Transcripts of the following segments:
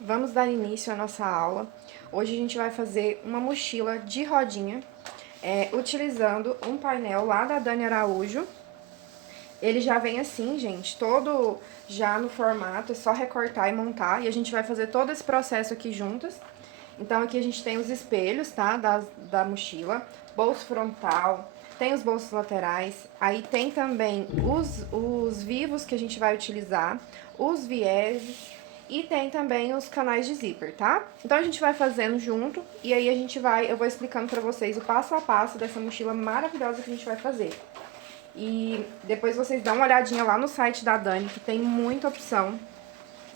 Vamos dar início à nossa aula. Hoje a gente vai fazer uma mochila de rodinha, utilizando um painel lá da Dani Araújo. Ele já vem assim, gente, todo já no formato, é só recortar e montar. E a gente vai fazer todo esse processo aqui juntas. Então aqui a gente tem os espelhos, tá, da mochila, bolso frontal, tem os bolsos laterais, aí tem também os vivos que a gente vai utilizar, os vieses e tem também os canais de zíper, tá? Então a gente vai fazendo junto e aí eu vou explicando pra vocês o passo a passo dessa mochila maravilhosa que a gente vai fazer. E depois vocês dão uma olhadinha lá no site da Dani, que tem muita opção,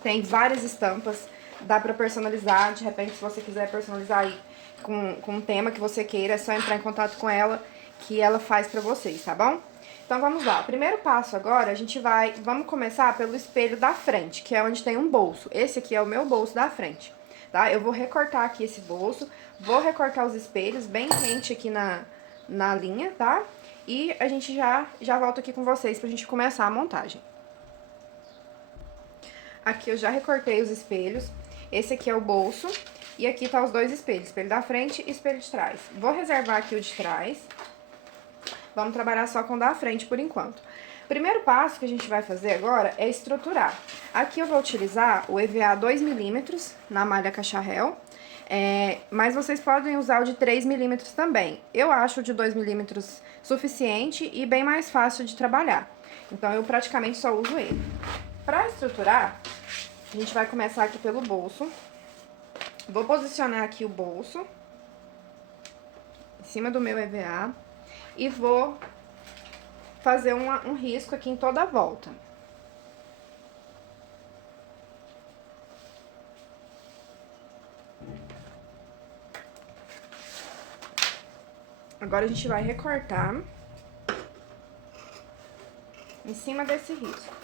tem várias estampas, dá pra personalizar, de repente se você quiser personalizar aí com um tema que você queira, é só entrar em contato com ela, que ela faz pra vocês, tá bom? Então vamos lá, o primeiro passo agora, vamos começar pelo espelho da frente, que é onde tem um bolso. Esse aqui é o meu bolso da frente, tá? Eu vou recortar aqui esse bolso, vou recortar os espelhos bem rente aqui na linha, tá? E a gente já volta aqui com vocês pra gente começar a montagem. Aqui eu já recortei os espelhos. Esse aqui é o bolso. E aqui tá os dois espelhos, espelho da frente e espelho de trás. Vou reservar aqui o de trás. Vamos trabalhar só com o da frente por enquanto. Primeiro passo que a gente vai fazer agora é estruturar. Aqui eu vou utilizar o EVA 2mm na malha cacharel. Mas vocês podem usar o de 3mm também. Eu acho o de 2mm suficiente e bem mais fácil de trabalhar. Então eu praticamente só uso ele. Para estruturar, a gente vai começar aqui pelo bolso. Vou posicionar aqui o bolso em cima do meu EVA e vou fazer um risco aqui em toda a volta. Agora a gente vai recortar em cima desse risco.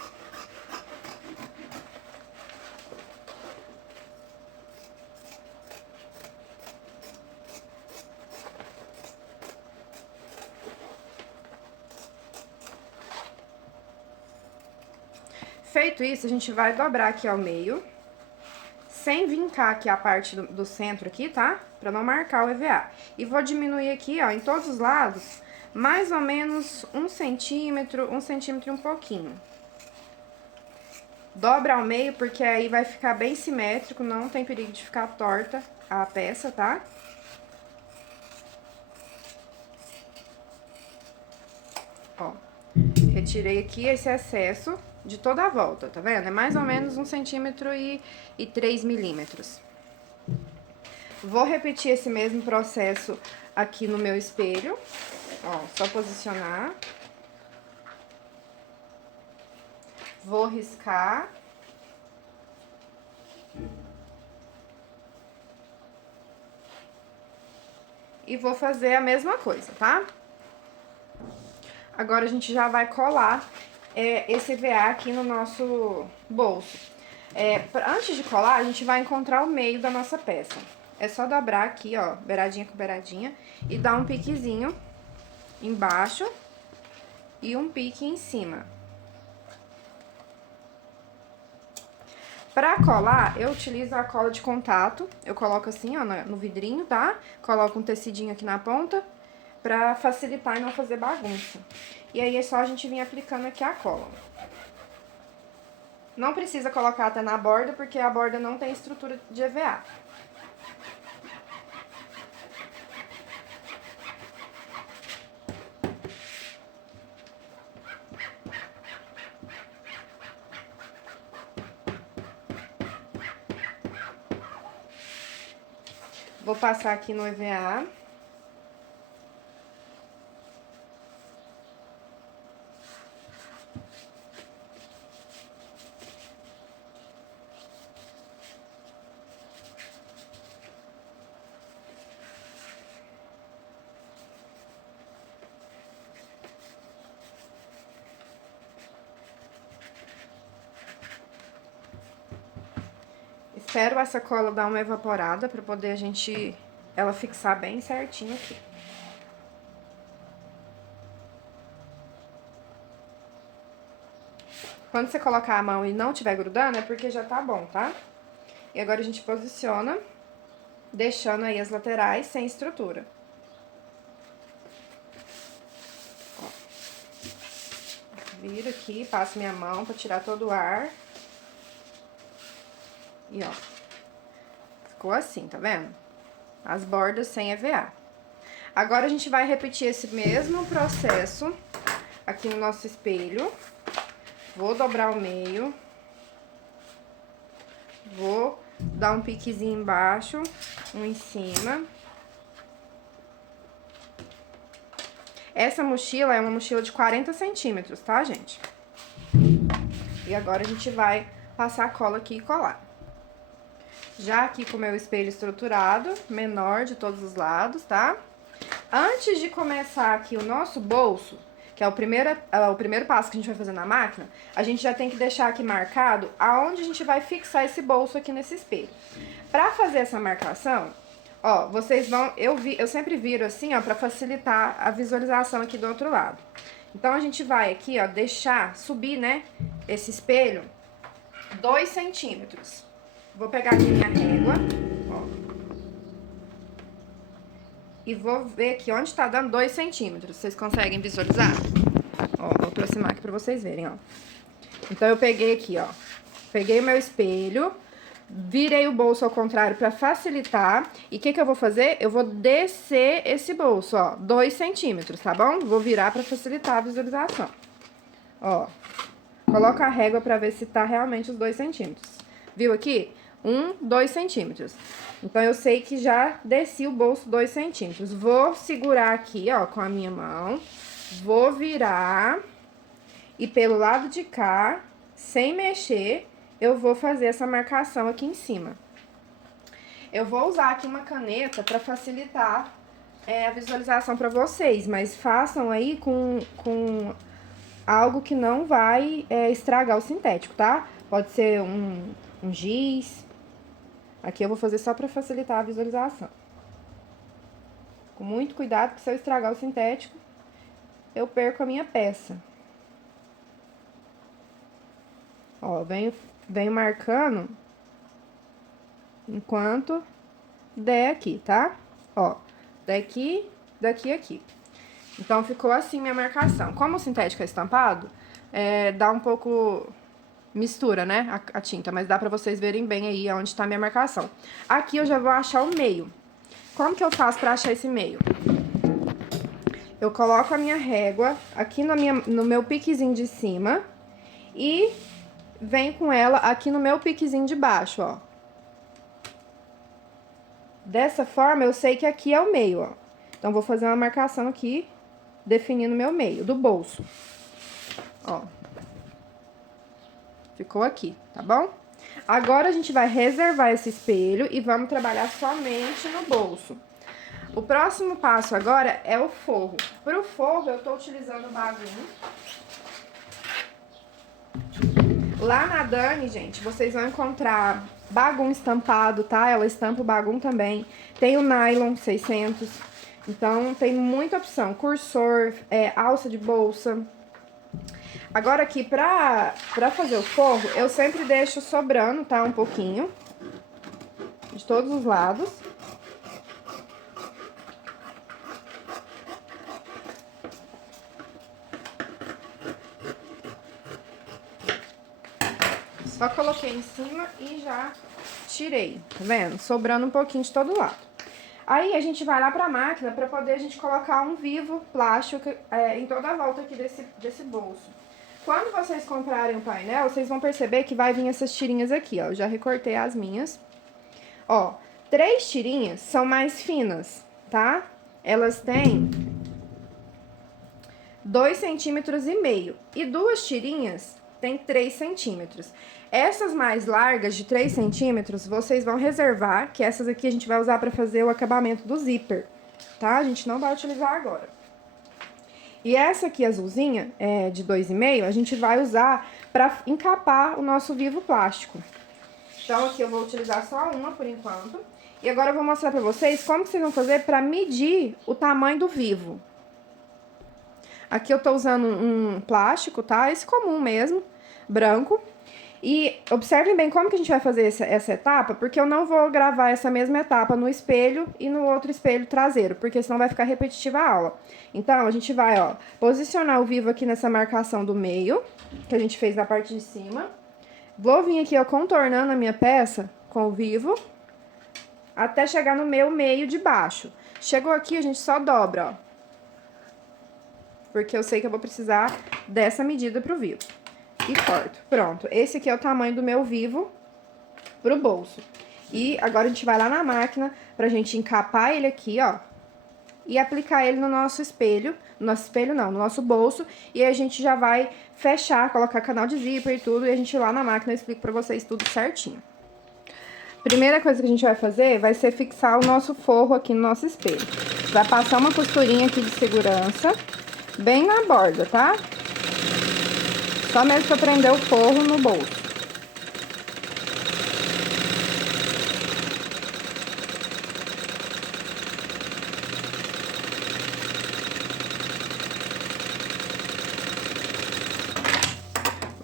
Feito isso, a gente vai dobrar aqui ao meio, sem vincar aqui a parte do centro aqui, tá? Pra não marcar o EVA. E vou diminuir aqui, ó, em todos os lados, mais ou menos 1 centímetro, 1 centímetro e um pouquinho. Dobra ao meio, porque aí vai ficar bem simétrico, não tem perigo de ficar torta a peça, tá? Ó, retirei aqui esse excesso de toda a volta, tá vendo? É mais ou menos 1,3 centímetros. Vou repetir esse mesmo processo aqui no meu espelho. Ó, só posicionar. Vou riscar. E vou fazer a mesma coisa, tá? Agora a gente já vai colar esse EVA aqui no nosso bolso. Antes de colar, a gente vai encontrar o meio da nossa peça. É só dobrar aqui, ó, beiradinha com beiradinha, e dar um piquezinho embaixo e um pique em cima. Pra colar, eu utilizo a cola de contato. Eu coloco assim, ó, no vidrinho, tá? Coloco um tecidinho aqui na ponta pra facilitar e não fazer bagunça. E aí é só a gente vir aplicando aqui a cola. Não precisa colocar até na borda, porque a borda não tem estrutura de EVA. Vou passar aqui no EVA. Espero essa cola dar uma evaporada pra poder ela fixar bem certinho aqui. Quando você colocar a mão e não tiver grudando, é porque já tá bom, tá? E agora a gente posiciona, deixando aí as laterais sem estrutura. Ó. Viro aqui, passo minha mão pra tirar todo o ar. E ó, ficou assim, tá vendo? As bordas sem EVA. Agora a gente vai repetir esse mesmo processo aqui no nosso espelho. Vou dobrar o meio. Vou dar um piquezinho embaixo, um em cima. Essa mochila é uma mochila de 40 centímetros, tá, gente? E agora a gente vai passar a cola aqui e colar. Já aqui com o meu espelho estruturado, menor de todos os lados, tá? Antes de começar aqui o nosso bolso, que é o primeiro passo que a gente vai fazer na máquina, a gente já tem que deixar aqui marcado aonde a gente vai fixar esse bolso aqui nesse espelho. Pra fazer essa marcação, ó, vocês vão... Eu sempre viro assim, ó, pra facilitar a visualização aqui do outro lado. Então, a gente vai aqui, ó, subir, né, esse espelho 2 centímetros. Vou pegar aqui minha régua, ó. E vou ver aqui onde tá dando 2 centímetros. Vocês conseguem visualizar? Ó, vou aproximar aqui pra vocês verem, ó. Então, eu peguei aqui, ó. Peguei o meu espelho, virei o bolso ao contrário pra facilitar. E o que que eu vou fazer? Eu vou descer esse bolso, ó, 2 centímetros, tá bom? Vou virar pra facilitar a visualização. Ó, coloca a régua pra ver se tá realmente os 2 centímetros. Viu aqui? 2 centímetros. Então, eu sei que já desci o bolso 2 centímetros. Vou segurar aqui, ó, com a minha mão. Vou virar. E pelo lado de cá, sem mexer, eu vou fazer essa marcação aqui em cima. Eu vou usar aqui uma caneta pra facilitar a visualização pra vocês. Mas façam aí com algo que não vai estragar o sintético, tá? Pode ser um giz. Aqui eu vou fazer só pra facilitar a visualização. Com muito cuidado, porque se eu estragar o sintético, eu perco a minha peça. Ó, venho marcando enquanto der aqui, tá? Ó, daqui, aqui. Então, ficou assim minha marcação. Como o sintético é estampado, dá um pouco... mistura, né, a tinta, mas dá pra vocês verem bem aí onde tá a minha marcação. Aqui eu já vou achar o meio. Como que eu faço pra achar esse meio? Eu coloco a minha régua aqui no meu piquezinho de cima e venho com ela aqui no meu piquezinho de baixo, ó. Dessa forma, eu sei que aqui é o meio, ó. Então, vou fazer uma marcação aqui, definindo o meu meio, do bolso. Ó. Ficou aqui, tá bom? Agora, a gente vai reservar esse espelho e vamos trabalhar somente no bolso. O próximo passo agora é o forro. Para o forro, eu tô utilizando o Bagum. Lá na Dani, gente, vocês vão encontrar Bagum estampado, tá? Ela estampa o Bagum também. Tem o Nylon 600. Então, tem muita opção. Cursor, alça de bolsa. Agora aqui, pra fazer o forro, eu sempre deixo sobrando, tá? Um pouquinho. De todos os lados. Só coloquei em cima e já tirei, tá vendo? Sobrando um pouquinho de todo lado. Aí, a gente vai lá pra máquina pra poder a gente colocar um vivo plástico em toda a volta aqui desse bolso. Quando vocês comprarem o painel, vocês vão perceber que vai vir essas tirinhas aqui, ó. Eu já recortei as minhas. Ó, 3 tirinhas são mais finas, tá? Elas têm 2,5 centímetros. E 2 tirinhas tem 3 centímetros. Essas mais largas, de 3 centímetros, vocês vão reservar, que essas aqui a gente vai usar pra fazer o acabamento do zíper, tá? A gente não vai utilizar agora. E essa aqui, azulzinha, de 2,5, a gente vai usar pra encapar o nosso vivo plástico. Então, aqui eu vou utilizar só uma por enquanto. E agora eu vou mostrar pra vocês como que vocês vão fazer pra medir o tamanho do vivo. Aqui eu tô usando um plástico, tá? Esse comum mesmo, branco. E observem bem como que a gente vai fazer essa etapa, porque eu não vou gravar essa mesma etapa no espelho e no outro espelho traseiro, porque senão vai ficar repetitiva a aula. Então, a gente vai, ó, posicionar o vivo aqui nessa marcação do meio, que a gente fez na parte de cima. Vou vir aqui, ó, contornando a minha peça com o vivo, até chegar no meu meio de baixo. Chegou aqui, a gente só dobra, ó. Porque eu sei que eu vou precisar dessa medida pro vivo. E corto. Pronto. Esse aqui é o tamanho do meu vivo pro bolso. E agora a gente vai lá na máquina pra gente encapar ele aqui, ó. E aplicar ele no nosso espelho. No nosso espelho não, no nosso bolso. E aí a gente já vai fechar, colocar canal de zíper e tudo. E a gente lá na máquina eu explico pra vocês tudo certinho. Primeira coisa que a gente vai fazer vai ser fixar o nosso forro aqui no nosso espelho. A gente vai passar uma costurinha aqui de segurança, bem na borda, tá? Só mesmo pra prender o forro no bolso.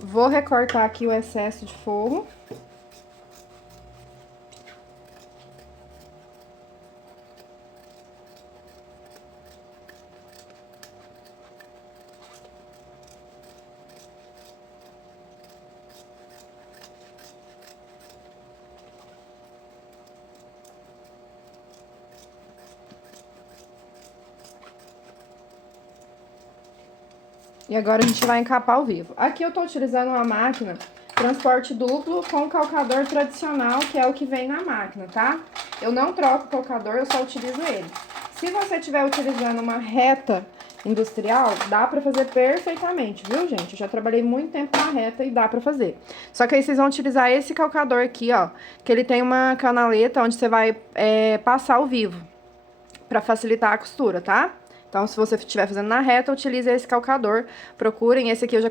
Vou recortar aqui o excesso de forro. E agora a gente vai encapar o vivo. Aqui eu tô utilizando uma máquina transporte duplo com calcador tradicional, que é o que vem na máquina, tá? Eu não troco o calcador, eu só utilizo ele. Se você estiver utilizando uma reta industrial, dá pra fazer perfeitamente, viu, gente? Eu já trabalhei muito tempo na reta e dá pra fazer. Só que aí vocês vão utilizar esse calcador aqui, ó, que ele tem uma canaleta onde você vai passar o vivo, pra facilitar a costura, tá? Então, se você estiver fazendo na reta, utilize esse calcador. Procurem, esse aqui eu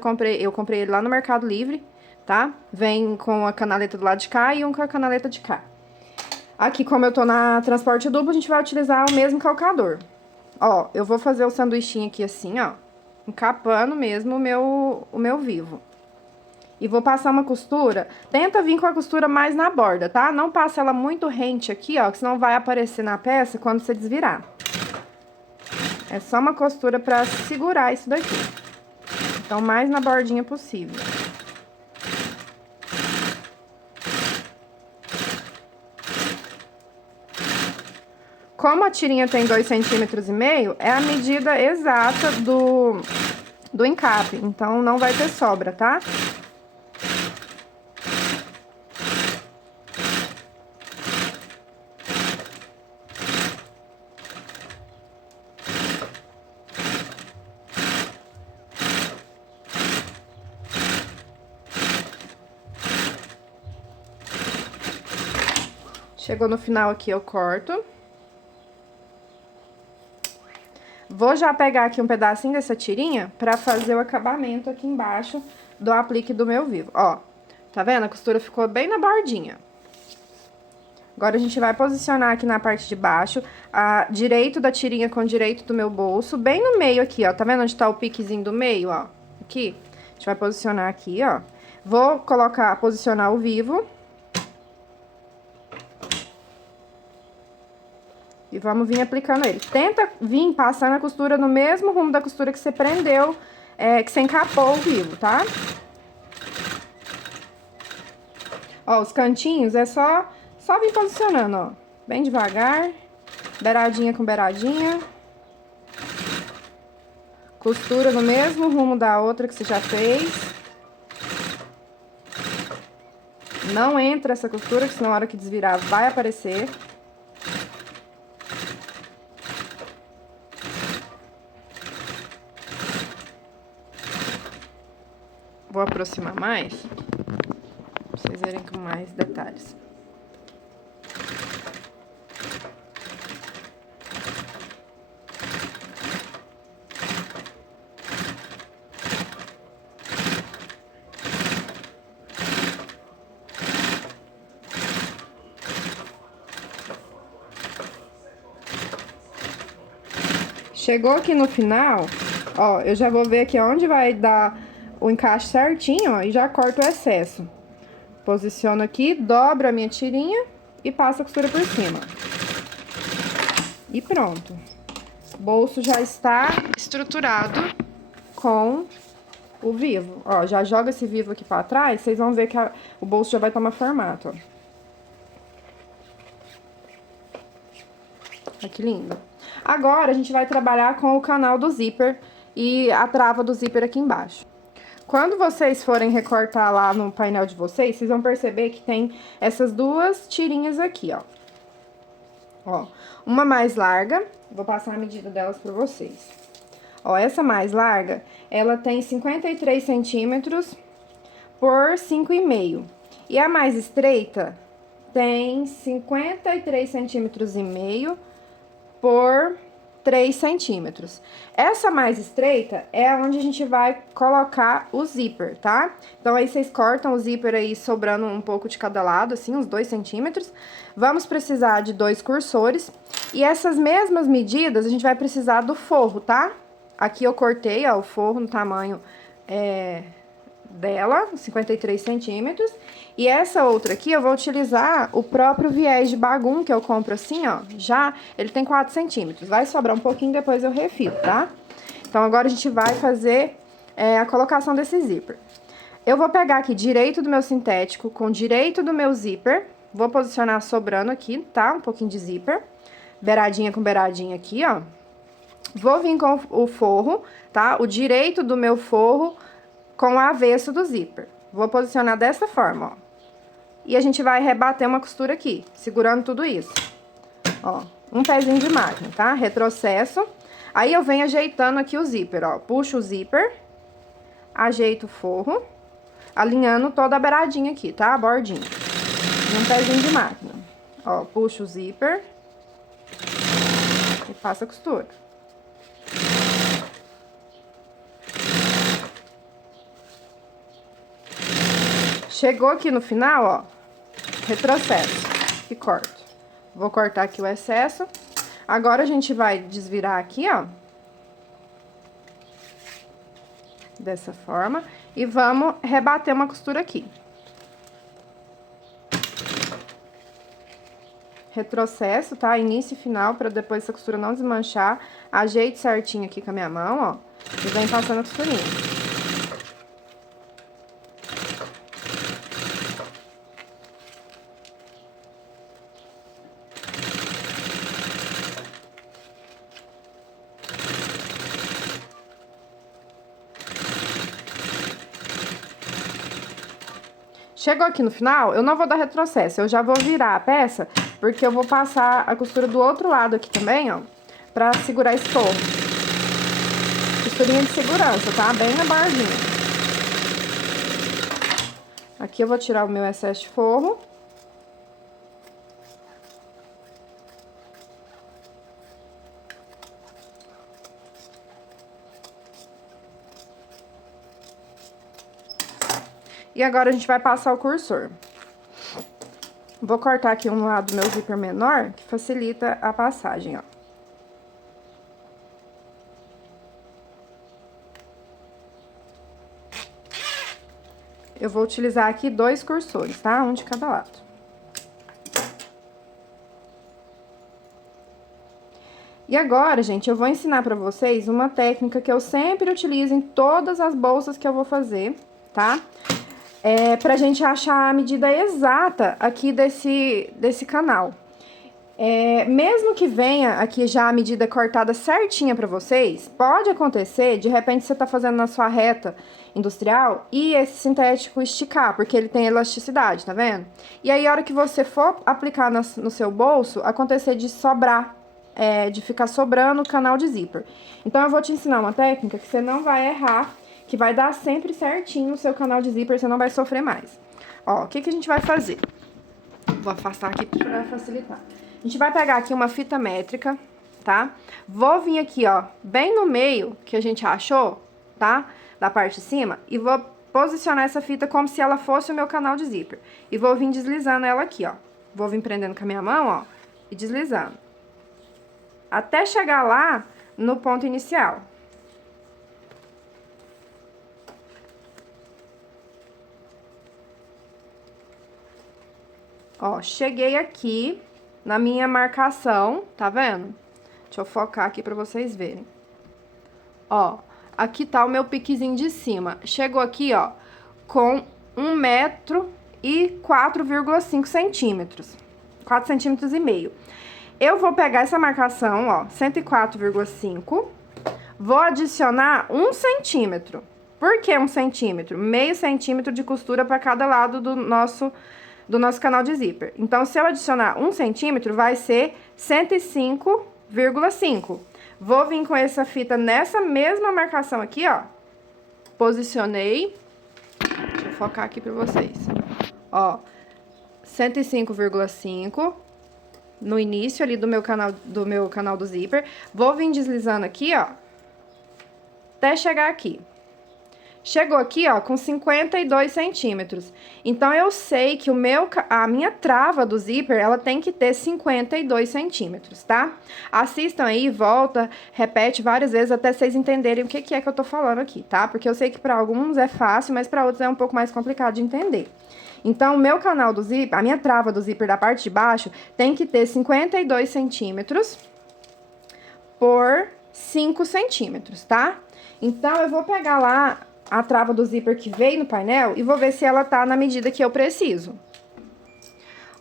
comprei ele lá no Mercado Livre, tá? Vem com a canaleta do lado de cá e um com a canaleta de cá. Aqui, como eu tô na transporte duplo, a gente vai utilizar o mesmo calcador. Ó, eu vou fazer o sanduichinho aqui assim, ó, encapando mesmo o meu vivo. E vou passar uma costura, tenta vir com a costura mais na borda, tá? Não passa ela muito rente aqui, ó, que senão vai aparecer na peça quando você desvirar. É só uma costura pra segurar isso daqui. Então, mais na bordinha possível. Como a tirinha tem 2,5 centímetros, é a medida exata do encape. Então, não vai ter sobra, tá? Chegou no final aqui, eu corto. Vou já pegar aqui um pedacinho dessa tirinha pra fazer o acabamento aqui embaixo do aplique do meu vivo. Ó, tá vendo? A costura ficou bem na bordinha. Agora, a gente vai posicionar aqui na parte de baixo, direito da tirinha com direito do meu bolso, bem no meio aqui, ó. Tá vendo onde tá o piquezinho do meio, ó? Aqui. A gente vai posicionar aqui, ó. Vou posicionar o vivo. E vamos vir aplicando ele. Tenta vir passando a costura no mesmo rumo da costura que você prendeu, que você encapou o vivo, tá? Ó, os cantinhos é só vir posicionando, ó. Bem devagar, beiradinha com beiradinha. Costura no mesmo rumo da outra que você já fez. Não entra essa costura, que senão na hora que desvirar vai aparecer. Vou aproximar mais, pra vocês verem com mais detalhes. Chegou aqui no final, ó, eu já vou ver aqui onde vai dar o encaixe certinho, ó, e já corto o excesso. Posiciono aqui, dobro a minha tirinha e passo a costura por cima. E pronto. O bolso já está estruturado com o vivo. Ó, já joga esse vivo aqui pra trás, vocês vão ver que o bolso já vai tomar formato, ó. Olha que lindo. Agora, a gente vai trabalhar com o canal do zíper e a trava do zíper aqui embaixo. Quando vocês forem recortar lá no painel de vocês, vocês vão perceber que tem essas duas tirinhas aqui, ó. Ó, uma mais larga, vou passar a medida delas pra vocês. Ó, essa mais larga, ela tem 53 centímetros por 5,5. E a mais estreita tem 53 centímetros e meio por 3 centímetros. Essa mais estreita é onde a gente vai colocar o zíper, tá? Então, aí vocês cortam o zíper aí sobrando um pouco de cada lado, assim, uns 2 centímetros. Vamos precisar de 2 cursores. E essas mesmas medidas, a gente vai precisar do forro, tá? Aqui eu cortei, ó, o forro no tamanho dela, 53 centímetros. E essa outra aqui, eu vou utilizar o próprio viés de bagum, que eu compro assim, ó, já, ele tem 4 centímetros. Vai sobrar um pouquinho, depois eu refiro, tá? Então, agora a gente vai fazer a colocação desse zíper. Eu vou pegar aqui direito do meu sintético com direito do meu zíper, vou posicionar sobrando aqui, tá? Um pouquinho de zíper, beiradinha com beiradinha aqui, ó. Vou vir com o forro, tá? O direito do meu forro com o avesso do zíper. Vou posicionar dessa forma, ó. E a gente vai rebater uma costura aqui, segurando tudo isso. Ó, um pezinho de máquina, tá? Retrocesso. Aí eu venho ajeitando aqui o zíper, ó. Puxo o zíper, ajeito o forro, alinhando toda a beiradinha aqui, tá? A bordinha. E um pezinho de máquina. Ó, puxo o zíper e passo a costura. Chegou aqui no final, ó, retrocesso e corto. Vou cortar aqui o excesso. Agora, a gente vai desvirar aqui, ó. Dessa forma. E vamos rebater uma costura aqui. Retrocesso, tá? Início e final, pra depois essa costura não desmanchar. Ajeito certinho aqui com a minha mão, ó. E vem passando a costurinha. Chegou aqui no final, eu não vou dar retrocesso, eu já vou virar a peça, porque eu vou passar a costura do outro lado aqui também, ó, pra segurar esse forro. Costurinha de segurança, tá? Bem na bordinha. Aqui eu vou tirar o meu excesso de forro. E agora a gente vai passar o cursor. Vou cortar aqui um lado do meu zíper menor, que facilita a passagem, ó. Eu vou utilizar aqui 2 cursores, tá? Um de cada lado. E agora, gente, eu vou ensinar pra vocês uma técnica que eu sempre utilizo em todas as bolsas que eu vou fazer, tá? Pra gente achar a medida exata aqui desse canal. Mesmo que venha aqui já a medida cortada certinha pra vocês, pode acontecer, de repente você tá fazendo na sua reta industrial e esse sintético esticar, porque ele tem elasticidade, tá vendo? E aí, a hora que você for aplicar no seu bolso, acontecer de sobrar, de ficar sobrando o canal de zíper. Então, eu vou te ensinar uma técnica que você não vai errar, que vai dar sempre certinho no seu canal de zíper, você não vai sofrer mais. Ó, o que que a gente vai fazer? Vou afastar aqui pra facilitar. A gente vai pegar aqui uma fita métrica, tá? Vou vir aqui, ó, bem no meio que a gente achou, tá? Da parte de cima, e vou posicionar essa fita como se ela fosse o meu canal de zíper. E vou vir deslizando ela aqui, ó. Vou vir prendendo com a minha mão, ó, e deslizando. Até chegar lá no ponto inicial. Ó, cheguei aqui na minha marcação, tá vendo? Deixa eu focar aqui pra vocês verem. Ó, aqui tá o meu piquezinho de cima. Chegou aqui, ó, com 1 metro e 4,5 centímetros. 4 centímetros e meio. Eu vou pegar essa marcação, ó, 104,5. Vou adicionar 1 centímetro. Por que 1 centímetro? Meio centímetro de costura para cada lado do nosso canal de zíper. Então, se eu adicionar 1 centímetro, vai ser 105,5. Vou vir com essa fita nessa mesma marcação aqui, ó. Posicionei. Deixa eu focar aqui pra vocês. Ó, 105,5 no início ali do meu canal do zíper. Vou vir deslizando aqui, ó, até chegar aqui. Chegou aqui, ó, com 52 centímetros. Então, eu sei que a minha trava do zíper, ela tem que ter 52 centímetros, tá? Assistam aí, volta, repete várias vezes até vocês entenderem o que é que eu tô falando aqui, tá? Porque eu sei que para alguns é fácil, mas para outros é um pouco mais complicado de entender. Então, o meu canal do zíper, a minha trava do zíper da parte de baixo, tem que ter 52 centímetros por 5 centímetros, tá? Então, eu vou pegar lá a trava do zíper que veio no painel e vou ver se ela tá na medida que eu preciso.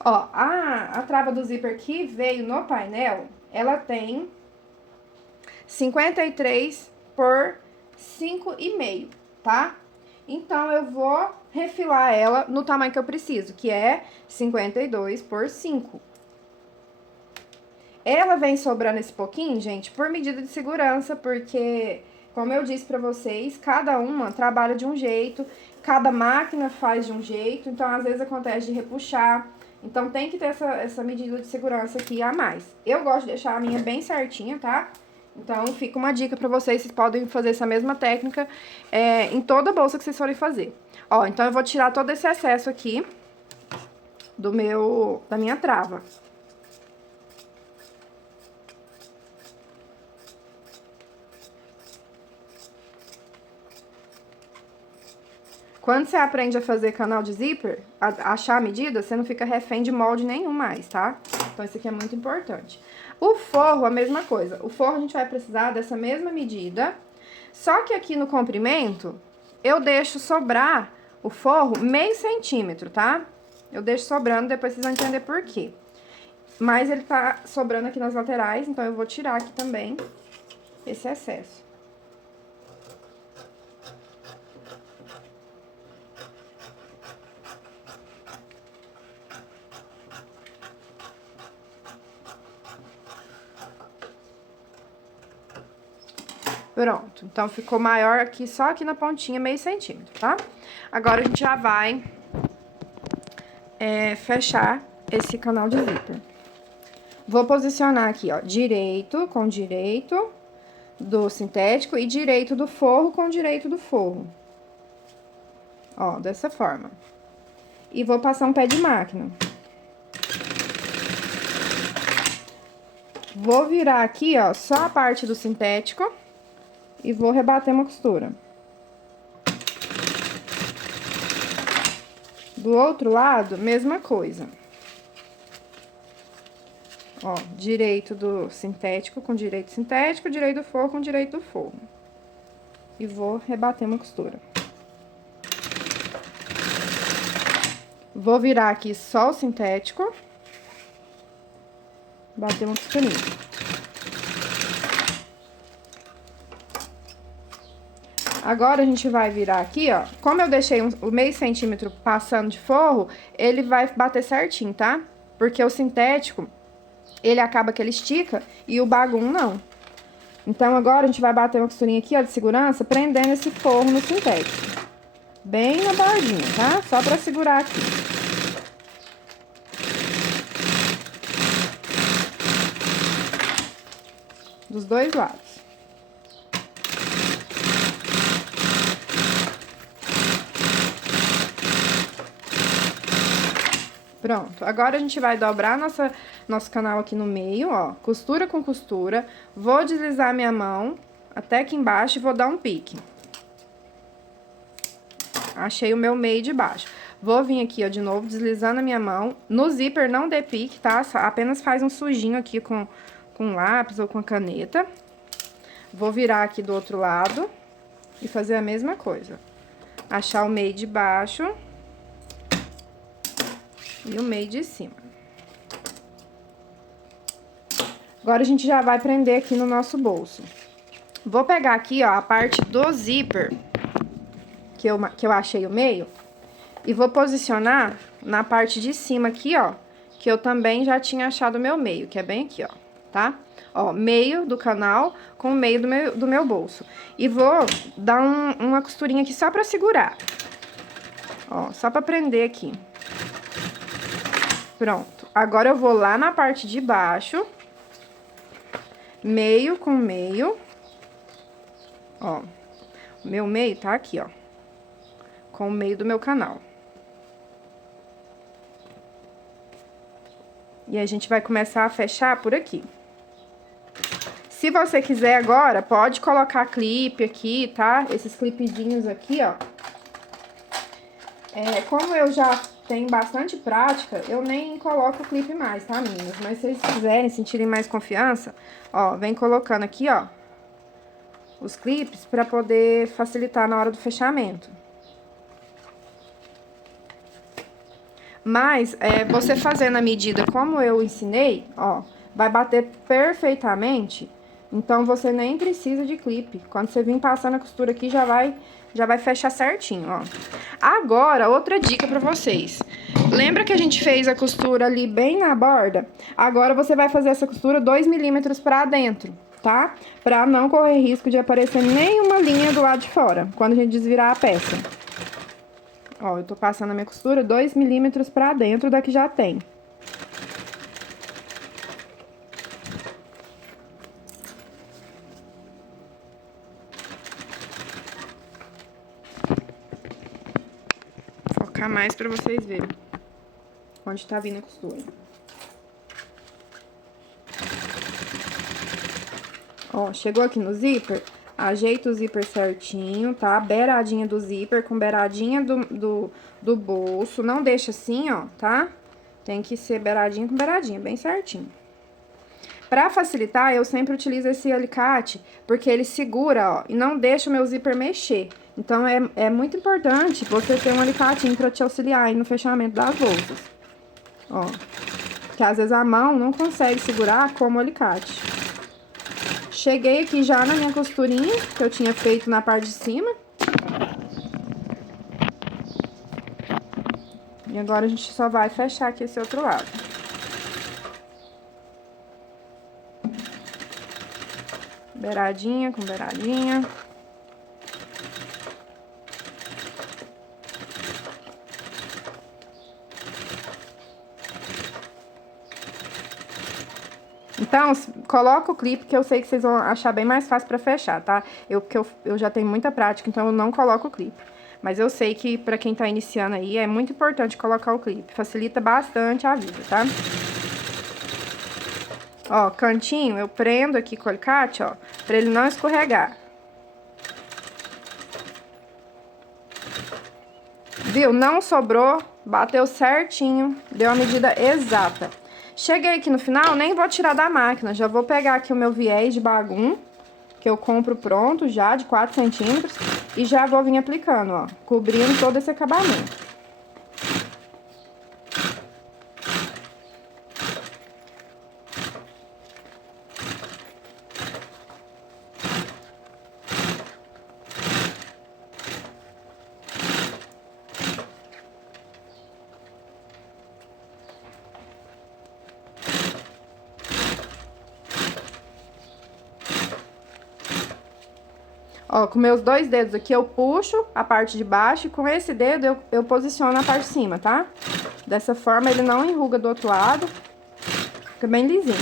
Ó, a trava do zíper que veio no painel, ela tem 53 por 5,5, tá? Então, eu vou refilar ela no tamanho que eu preciso, que é 52 por 5. Ela vem sobrando esse pouquinho, gente, por medida de segurança, porque, como eu disse pra vocês, cada uma trabalha de um jeito, cada máquina faz de um jeito, então às vezes acontece de repuxar. Então tem que ter essa medida de segurança aqui a mais. Eu gosto de deixar a minha bem certinha, tá? Então fica uma dica pra vocês podem fazer essa mesma técnica em toda bolsa que vocês forem fazer. Ó, então eu vou tirar todo esse excesso aqui da minha trava. Quando você aprende a fazer canal de zíper, achar a medida, você não fica refém de molde nenhum mais, tá? Então, isso aqui é muito importante. O forro, a mesma coisa. O forro, a gente vai precisar dessa mesma medida. Só que aqui no comprimento, eu deixo sobrar o forro meio centímetro, tá? Eu deixo sobrando, depois vocês vão entender por quê. Mas ele tá sobrando aqui nas laterais, então eu vou tirar aqui também esse excesso. Pronto, então ficou maior aqui, só aqui na pontinha, meio centímetro, tá? Agora, a gente já vai fechar esse canal de zíper. Vou posicionar aqui, ó, direito com direito do sintético e direito do forro com direito do forro. Ó, dessa forma. E vou passar um pé de máquina. Vou virar aqui, ó, só a parte do sintético. E vou rebater uma costura. Do outro lado, mesma coisa. Ó, direito do sintético com direito sintético, direito do forro com direito do forro. E vou rebater uma costura. Vou virar aqui só o sintético. Bater uma costurinha. Agora, a gente vai virar aqui, ó. Como eu deixei o meio centímetro passando de forro, ele vai bater certinho, tá? Porque o sintético, ele acaba que ele estica e o bagum não. Então, agora, a gente vai bater uma costurinha aqui, ó, de segurança, prendendo esse forro no sintético. Bem na bordinha, tá? Só pra segurar aqui. Dos dois lados. Pronto, agora a gente vai dobrar nosso canal aqui no meio, ó, costura com costura. Vou deslizar minha mão até aqui embaixo e vou dar um pique. Achei o meu meio de baixo. Vou vir aqui, ó, de novo, deslizando a minha mão. No zíper não dê pique, tá? Apenas faz um sujinho aqui com lápis ou com caneta. Vou virar aqui do outro lado e fazer a mesma coisa. Achar o meio de baixo e o meio de cima. Agora, a gente já vai prender aqui no nosso bolso. Vou pegar aqui, ó, a parte do zíper, que eu achei o meio, e vou posicionar na parte de cima aqui, ó, que eu também já tinha achado o meu meio, que é bem aqui, ó, tá? Ó, meio do canal com o meio do meu bolso. E vou dar uma costurinha aqui só pra segurar. Ó, só pra prender aqui. Pronto. Agora, eu vou lá na parte de baixo, meio com meio. Ó, o meu meio tá aqui, ó, com o meio do meu canal. E a gente vai começar a fechar por aqui. Se você quiser agora, pode colocar clipe aqui, tá? Esses clipezinhos aqui, ó. Como eu já tenho bastante prática, eu nem coloco clipe mais, tá, meninas? Mas se vocês quiserem, sentirem mais confiança, ó, vem colocando aqui, ó, os clipes pra poder facilitar na hora do fechamento. Mas, você fazendo a medida como eu ensinei, ó, vai bater perfeitamente. Então, você nem precisa de clipe. Quando você vir passando a costura aqui, já vai fechar certinho, ó. Agora, outra dica pra vocês. Lembra que a gente fez a costura ali bem na borda? Agora, você vai fazer essa costura 2 milímetros pra dentro, tá? Pra não correr risco de aparecer nenhuma linha do lado de fora, quando a gente desvirar a peça. Ó, eu tô passando a minha costura 2 milímetros pra dentro da que já tem. Vou focar mais pra vocês verem onde tá vindo a costura. Ó, chegou aqui no zíper, ajeita o zíper certinho, tá? Beiradinha do zíper com beiradinha do bolso. Não deixa assim, ó, tá? Tem que ser beiradinha com beiradinha, bem certinho. Pra facilitar, eu sempre utilizo esse alicate, porque ele segura, ó, e não deixa o meu zíper mexer. Então, é muito importante você ter um alicatinho pra te auxiliar aí no fechamento das bolsas. Ó, que às vezes a mão não consegue segurar como o alicate. Cheguei aqui já na minha costurinha, que eu tinha feito na parte de cima. E agora a gente só vai fechar aqui esse outro lado. Beiradinha com beiradinha. Então, coloca o clipe, que eu sei que vocês vão achar bem mais fácil pra fechar, tá? Porque eu já tenho muita prática, então eu não coloco o clipe. Mas eu sei que pra quem tá iniciando aí, é muito importante colocar o clipe. Facilita bastante a vida, tá? Ó, cantinho, eu prendo aqui com o alicate, ó, pra ele não escorregar. Viu? Não sobrou, bateu certinho, deu a medida exata. Cheguei aqui no final, nem vou tirar da máquina, já vou pegar aqui o meu viés de bagum, que eu compro pronto já, de 4 centímetros, e já vou vir aplicando, ó, cobrindo todo esse acabamento. Ó, com meus 2 dedos aqui, eu puxo a parte de baixo e com esse dedo eu posiciono a parte de cima, tá? Dessa forma, ele não enruga do outro lado, fica bem lisinho.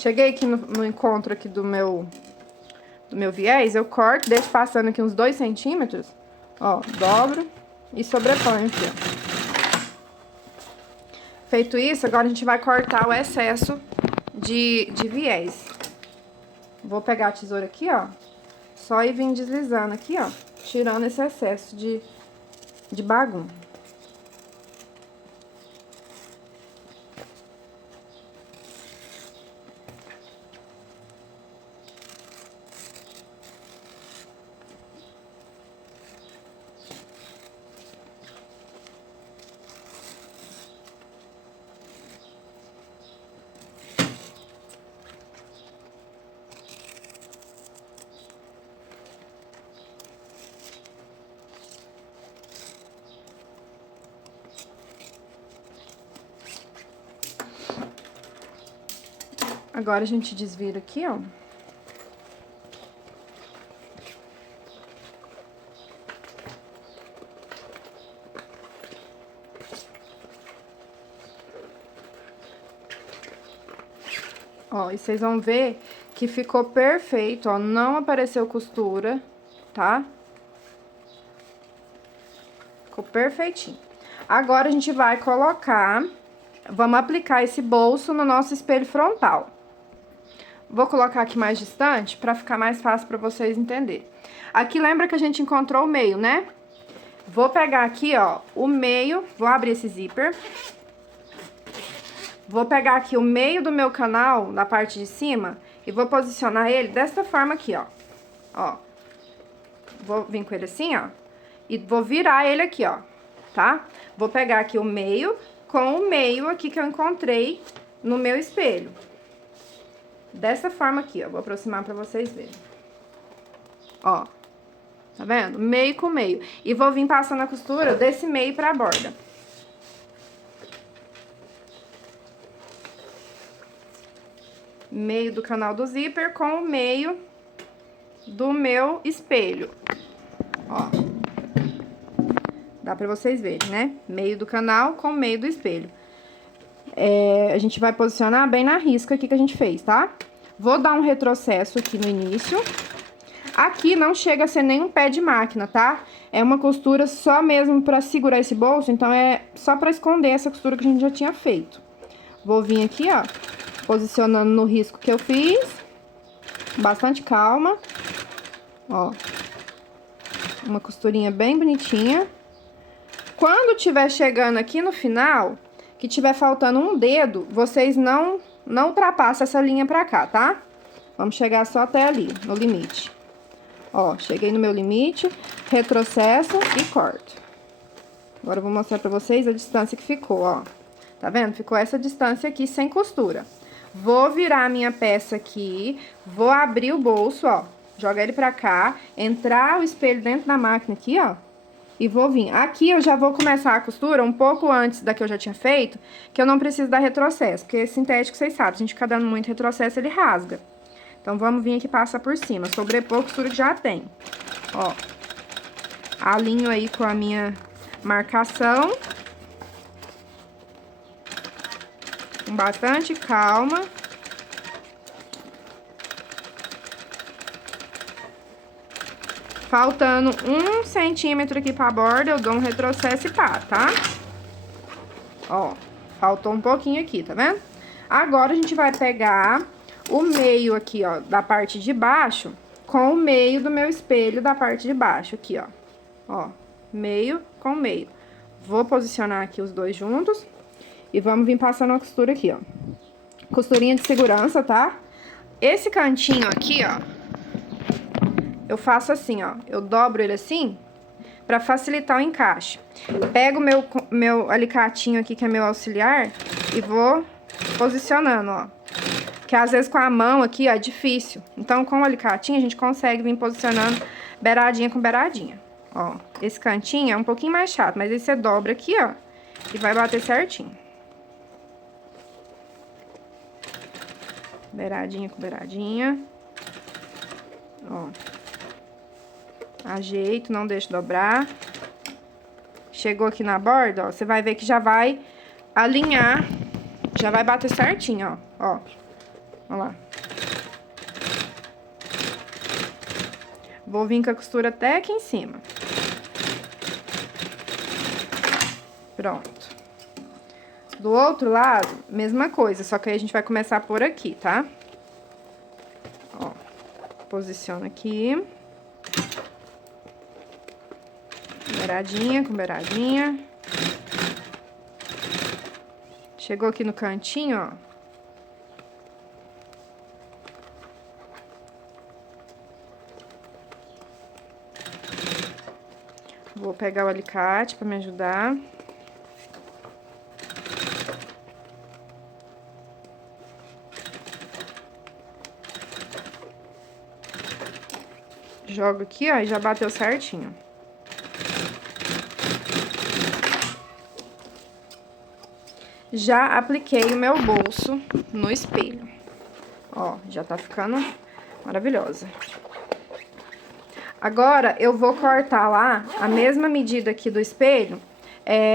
Cheguei aqui no encontro aqui do meu viés, eu corto, deixo passando aqui uns 2 centímetros, ó, dobro e sobreponho aqui, ó. Feito isso, agora a gente vai cortar o excesso de viés. Vou pegar a tesoura aqui, ó, só ir vir deslizando aqui, ó, tirando esse excesso de bagunça. Agora a gente desvira aqui, ó. Ó, e vocês vão ver que ficou perfeito, ó, não apareceu costura, tá? Ficou perfeitinho. Agora a gente vai colocar, vamos aplicar esse bolso no nosso espelho frontal. Vou colocar aqui mais distante pra ficar mais fácil pra vocês entenderem. Aqui lembra que a gente encontrou o meio, né? Vou pegar aqui, ó, o meio, vou abrir esse zíper. Vou pegar aqui o meio do meu canal, na parte de cima, e vou posicionar ele dessa forma aqui, ó. Ó. Vou vir com ele assim, ó. E vou virar ele aqui, ó, tá? Vou pegar aqui o meio com o meio aqui que eu encontrei no meu espelho. Dessa forma aqui, ó. Vou aproximar pra vocês verem. Ó. Tá vendo? Meio com meio. E vou vir passando a costura desse meio pra borda. Meio do canal do zíper com o meio do meu espelho. Ó. Dá pra vocês verem, né? Meio do canal com o meio do espelho. A gente vai posicionar bem na risca aqui que a gente fez, tá? Vou dar um retrocesso aqui no início. Aqui não chega a ser nem um pé de máquina, tá? É uma costura só mesmo pra segurar esse bolso, então é só pra esconder essa costura que a gente já tinha feito. Vou vir aqui, ó, posicionando no risco que eu fiz. Bastante calma. Ó. Uma costurinha bem bonitinha. Quando tiver chegando aqui no final, que tiver faltando um dedo, vocês não ultrapassam essa linha pra cá, tá? Vamos chegar só até ali, no limite. Ó, cheguei no meu limite, retrocesso e corto. Agora eu vou mostrar pra vocês a distância que ficou, ó. Tá vendo? Ficou essa distância aqui sem costura. Vou virar a minha peça aqui, vou abrir o bolso, ó. Jogar ele pra cá, entrar o espelho dentro da máquina aqui, ó. E vou vir. Aqui eu já vou começar a costura um pouco antes da que eu já tinha feito, que eu não preciso dar retrocesso, porque esse sintético, vocês sabem, se a gente ficar dando muito retrocesso, ele rasga. Então, vamos vir aqui e passar por cima, sobrepor a costura que já tem. Ó. Alinho aí com a minha marcação. Com bastante calma. Faltando 1 centímetro aqui pra borda, eu dou um retrocesso e pá, tá? Ó, faltou um pouquinho aqui, tá vendo? Agora, a gente vai pegar o meio aqui, ó, da parte de baixo, com o meio do meu espelho da parte de baixo, aqui, ó. Ó, meio com meio. Vou posicionar aqui os dois juntos e vamos vir passando a costura aqui, ó. Costurinha de segurança, tá? Esse cantinho aqui, ó, eu faço assim, ó, eu dobro ele assim, pra facilitar o encaixe. Pego o meu alicatinho aqui, que é meu auxiliar, e vou posicionando, ó. Que às vezes com a mão aqui, ó, é difícil. Então, com o alicatinho, a gente consegue vir posicionando beiradinha com beiradinha. Ó, esse cantinho é um pouquinho mais chato, mas aí você dobra aqui, ó, e vai bater certinho. Beiradinha com beiradinha. Ó. Ajeito, não deixo dobrar. Chegou aqui na borda, ó, você vai ver que já vai alinhar, já vai bater certinho, ó. Ó. Olha lá. Vou vir com a costura até aqui em cima. Pronto. Do outro lado, mesma coisa, só que aí a gente vai começar por aqui, tá? Ó, posiciona aqui. Beiradinha com beiradinha. Chegou aqui no cantinho, ó. Vou pegar o alicate pra me ajudar. Jogo aqui, ó, e já bateu certinho. Já apliquei o meu bolso no espelho. Ó, já tá ficando maravilhosa. Agora, eu vou cortar lá a mesma medida aqui do espelho,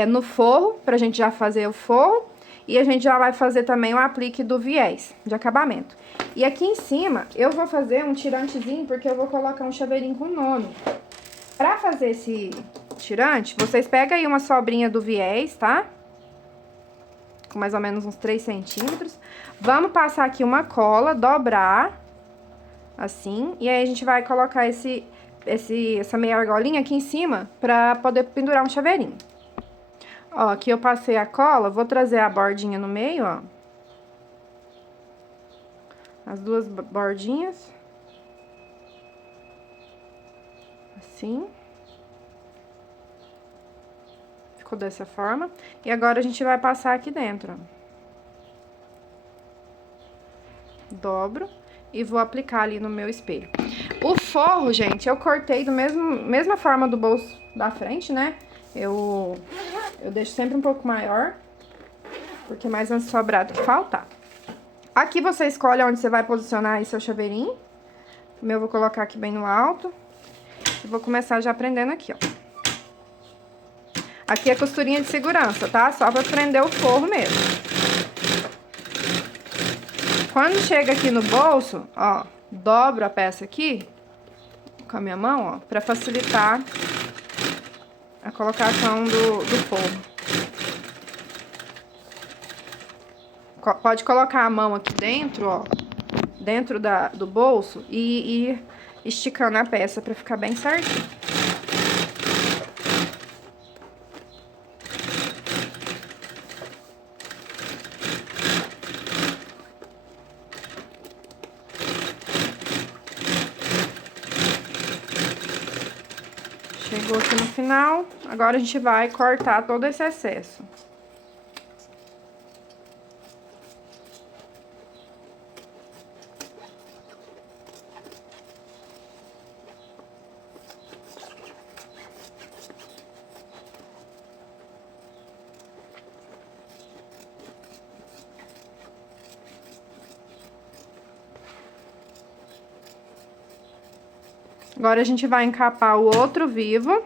no forro, pra gente já fazer o forro. E a gente já vai fazer também o aplique do viés de acabamento. E aqui em cima, eu vou fazer um tirantezinho, porque eu vou colocar um chaveirinho com nome. Pra fazer esse tirante, vocês pegam aí uma sobrinha do viés, tá? Com mais ou menos uns 3 centímetros. Vamos passar aqui uma cola, dobrar, assim. E aí a gente vai colocar essa meia argolinha aqui em cima pra poder pendurar um chaveirinho. Ó, aqui eu passei a cola, vou trazer a bordinha no meio, ó. As duas bordinhas. Assim. Ficou dessa forma. E agora a gente vai passar aqui dentro, ó. Dobro e vou aplicar ali no meu espelho. O forro, gente, eu cortei do mesma forma do bolso da frente, né? Eu deixo sempre um pouco maior, porque mais vai sobrar do que faltar. Aqui você escolhe onde você vai posicionar aí seu chaveirinho. O meu eu vou colocar aqui bem no alto. E vou começar já prendendo aqui, ó. Aqui é costurinha de segurança, tá? Só pra prender o forro mesmo. Quando chega aqui no bolso, ó, dobro a peça aqui com a minha mão, ó, pra facilitar a colocação do forro. Pode colocar a mão aqui dentro, ó, dentro do bolso e ir esticando a peça pra ficar bem certinho. Chegou aqui no final, agora a gente vai cortar todo esse excesso. Agora a gente vai encapar o outro vivo,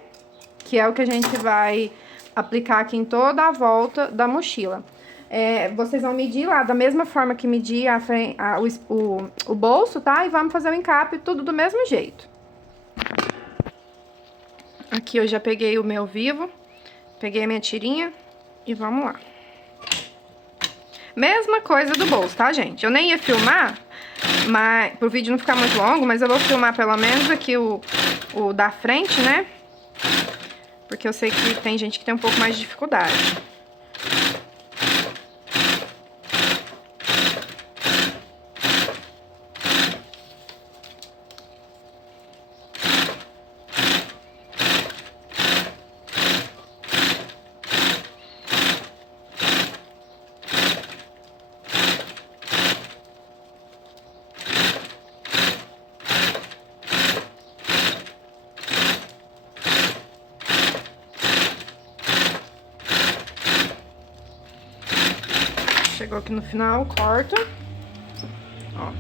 que é o que a gente vai aplicar aqui em toda a volta da mochila. Vocês vão medir lá da mesma forma que medir o bolso, tá? E vamos fazer o encape tudo do mesmo jeito. Aqui eu já peguei o meu vivo, peguei a minha tirinha e vamos lá. Mesma coisa do bolso, tá, gente? Eu nem ia filmar, mas pro vídeo não ficar muito longo, mas eu vou filmar pelo menos aqui o da frente, né? Porque eu sei que tem gente que tem um pouco mais de dificuldade. Chegou aqui no final, corto. Ó.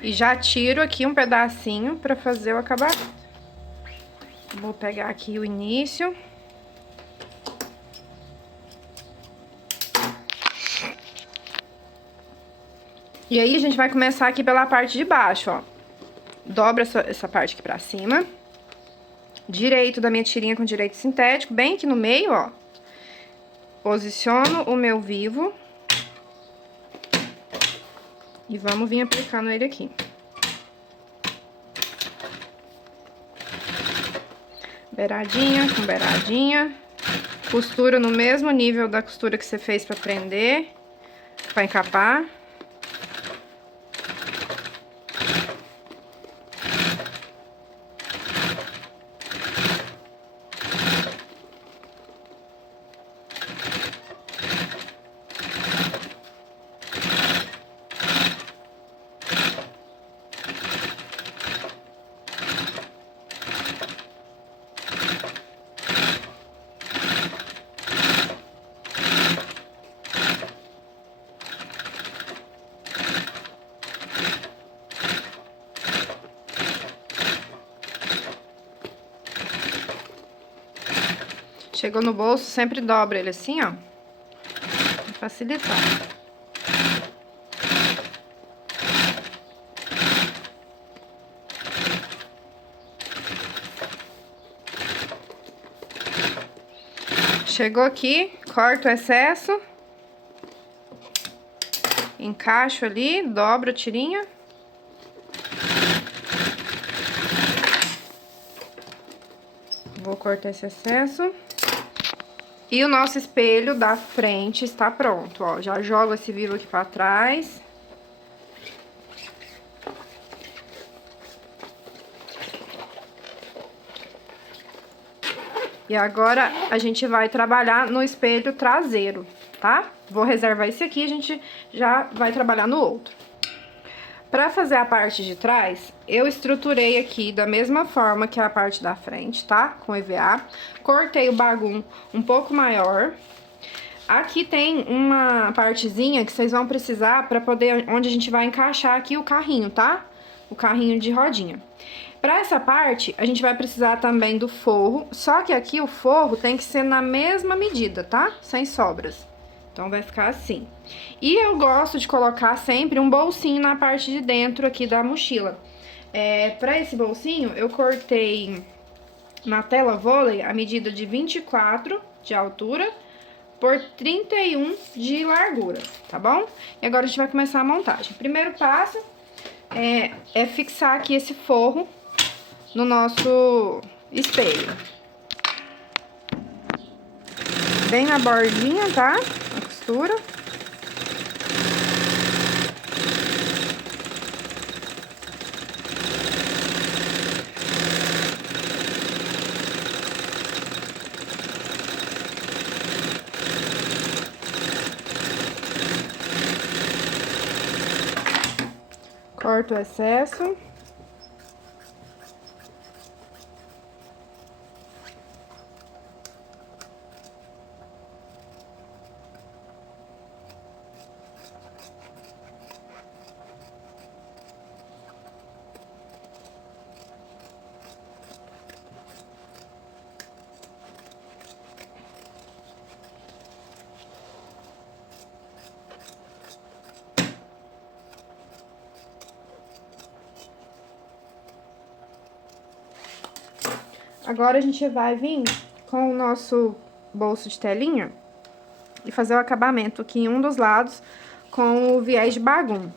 E já tiro aqui um pedacinho pra fazer o acabamento. Vou pegar aqui o início. E aí, a gente vai começar aqui pela parte de baixo, ó. Dobra essa parte aqui pra cima. Direito da minha tirinha com direito sintético, bem aqui no meio, ó. Posiciono o meu vivo. E vamos vir aplicando ele aqui. Beiradinha com beiradinha. Costura no mesmo nível da costura que você fez pra prender, pra encapar. Chegou no bolso, sempre dobra ele assim, ó. Pra facilitar. Chegou aqui, corto o excesso. Encaixo ali, dobro a tirinha. Vou cortar esse excesso. E o nosso espelho da frente está pronto, ó. Já jogo esse vivo aqui pra trás. E agora, a gente vai trabalhar no espelho traseiro, tá? Vou reservar esse aqui, a gente já vai trabalhar no outro. Pra fazer a parte de trás, eu estruturei aqui da mesma forma que a parte da frente, tá? Com EVA. Cortei o bagum um pouco maior. Aqui tem uma partezinha que vocês vão precisar pra poder, onde a gente vai encaixar aqui o carrinho, tá? O carrinho de rodinha. Pra essa parte, a gente vai precisar também do forro, só que aqui o forro tem que ser na mesma medida, tá? Sem sobras. Então, vai ficar assim. E eu gosto de colocar sempre um bolsinho na parte de dentro aqui da mochila. Pra esse bolsinho, eu cortei na tela vôlei a medida de 24 de altura por 31 de largura, tá bom? E agora a gente vai começar a montagem. O primeiro passo é fixar aqui esse forro no nosso espelho. Bem na bordinha, tá? A costura. Corto o excesso. Agora, a gente vai vir com o nosso bolso de telinha e fazer o acabamento aqui em um dos lados com o viés de bagum.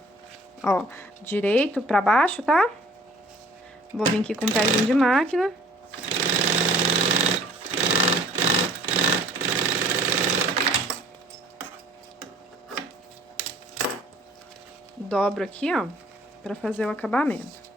Ó, direito pra baixo, tá? Vou vir aqui com o pezinho de máquina. Dobro aqui, ó, pra fazer o acabamento.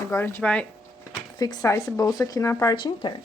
Agora, a gente vai fixar esse bolso aqui na parte interna.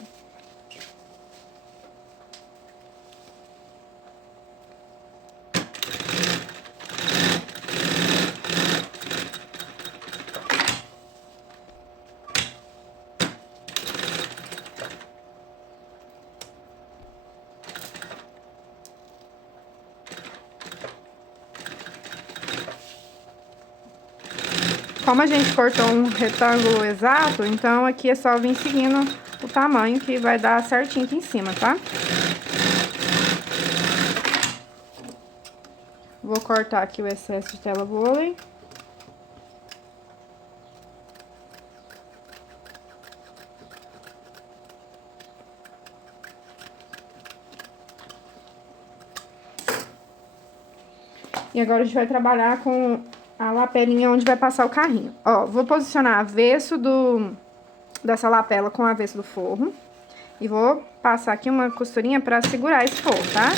Como a gente cortou um retângulo exato, então aqui é só vir seguindo o tamanho que vai dar certinho aqui em cima, tá? Vou cortar aqui o excesso de tela vôlei. E agora a gente vai trabalhar com a lapelinha onde vai passar o carrinho. Ó, vou posicionar avesso dessa lapela com o avesso do forro. E vou passar aqui uma costurinha pra segurar esse forro, tá?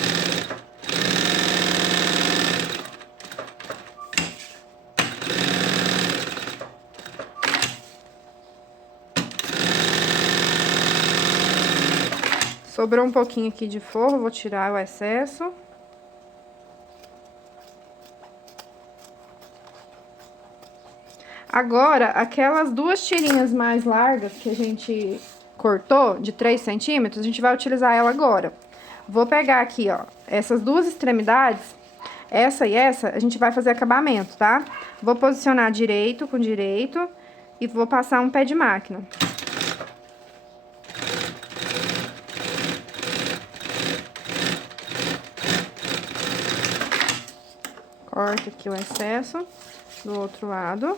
Sobrou um pouquinho aqui de forro, vou tirar o excesso. Agora, aquelas duas tirinhas mais largas que a gente cortou, de 3 centímetros, a gente vai utilizar ela agora. Vou pegar aqui, ó, essas duas extremidades, essa e essa, a gente vai fazer acabamento, tá? Vou posicionar direito com direito e vou passar um pé de máquina. Corta aqui o excesso do outro lado.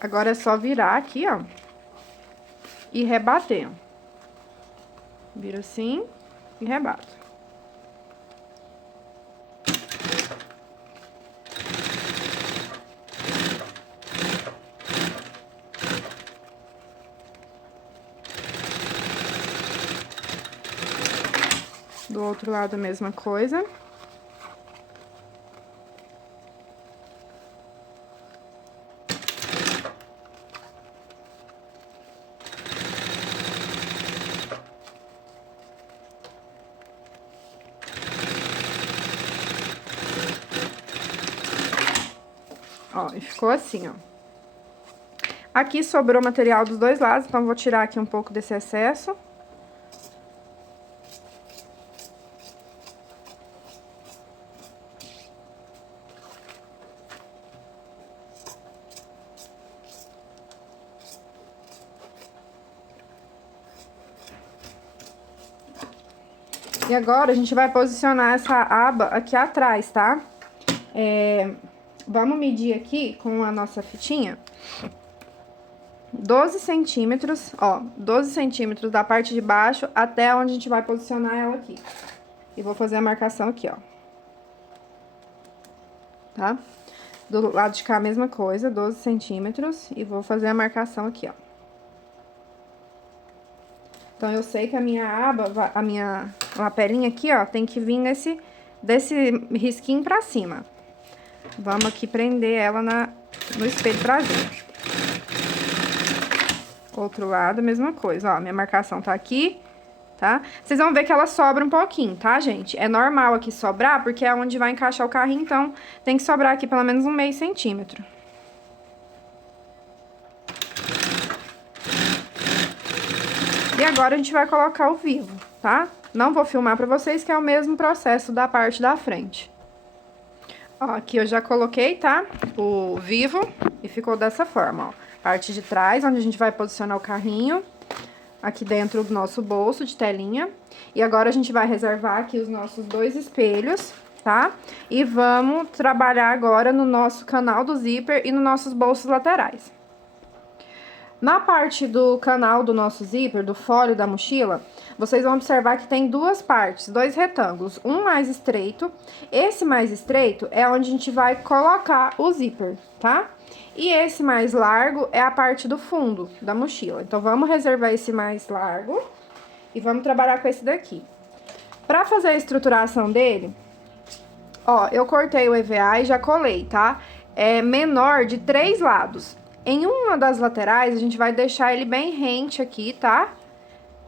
Agora é só virar aqui, ó, e rebater. Vira assim e rebata. Do outro lado a mesma coisa. Ó, e ficou assim, ó. Aqui sobrou material dos dois lados, então vou tirar aqui um pouco desse excesso. E agora a gente vai posicionar essa aba aqui atrás, tá? Vamos medir aqui com a nossa fitinha 12 centímetros, ó, 12 centímetros da parte de baixo até onde a gente vai posicionar ela aqui. E vou fazer a marcação aqui, ó. Tá? Do lado de cá a mesma coisa, 12 centímetros, e vou fazer a marcação aqui, ó. Então, eu sei que a minha aba, a minha lapelinha aqui, ó, tem que vir desse risquinho pra cima. Vamos aqui prender ela no espelho traseiro. Outro lado, a mesma coisa, ó, minha marcação tá aqui, tá? Vocês vão ver que ela sobra um pouquinho, tá, gente? É normal aqui sobrar, porque é onde vai encaixar o carrinho, então tem que sobrar aqui pelo menos um meio centímetro. E agora a gente vai colocar o vivo, tá? Não vou filmar pra vocês, que é o mesmo processo da parte da frente. Ó, aqui eu já coloquei, tá? O vivo e ficou dessa forma, ó. Parte de trás, onde a gente vai posicionar o carrinho. Aqui dentro do nosso bolso de telinha. E agora a gente vai reservar aqui os nossos dois espelhos, tá? E vamos trabalhar agora no nosso canal do zíper e nos nossos bolsos laterais. Na parte do canal do nosso zíper, do fole da mochila, vocês vão observar que tem duas partes, dois retângulos, um mais estreito. Esse mais estreito é onde a gente vai colocar o zíper, tá? E esse mais largo é a parte do fundo da mochila. Então, vamos reservar esse mais largo e vamos trabalhar com esse daqui. Pra fazer a estruturação dele, ó, eu cortei o EVA e já colei, tá? É menor de 3 lados. Em uma das laterais, a gente vai deixar ele bem rente aqui, tá?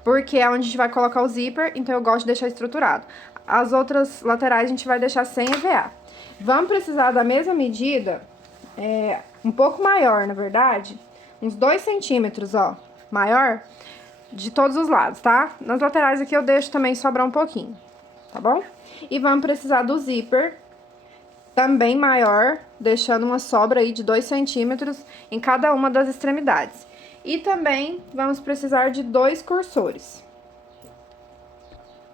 Porque é onde a gente vai colocar o zíper, então eu gosto de deixar estruturado. As outras laterais a gente vai deixar sem EVA. Vamos precisar da mesma medida um pouco maior, na verdade, uns 2 centímetros, ó, maior, de todos os lados, tá? Nas laterais aqui eu deixo também sobrar um pouquinho, tá bom? E vamos precisar do zíper também maior, deixando uma sobra aí de 2 centímetros em cada uma das extremidades. E também vamos precisar de 2 cursores.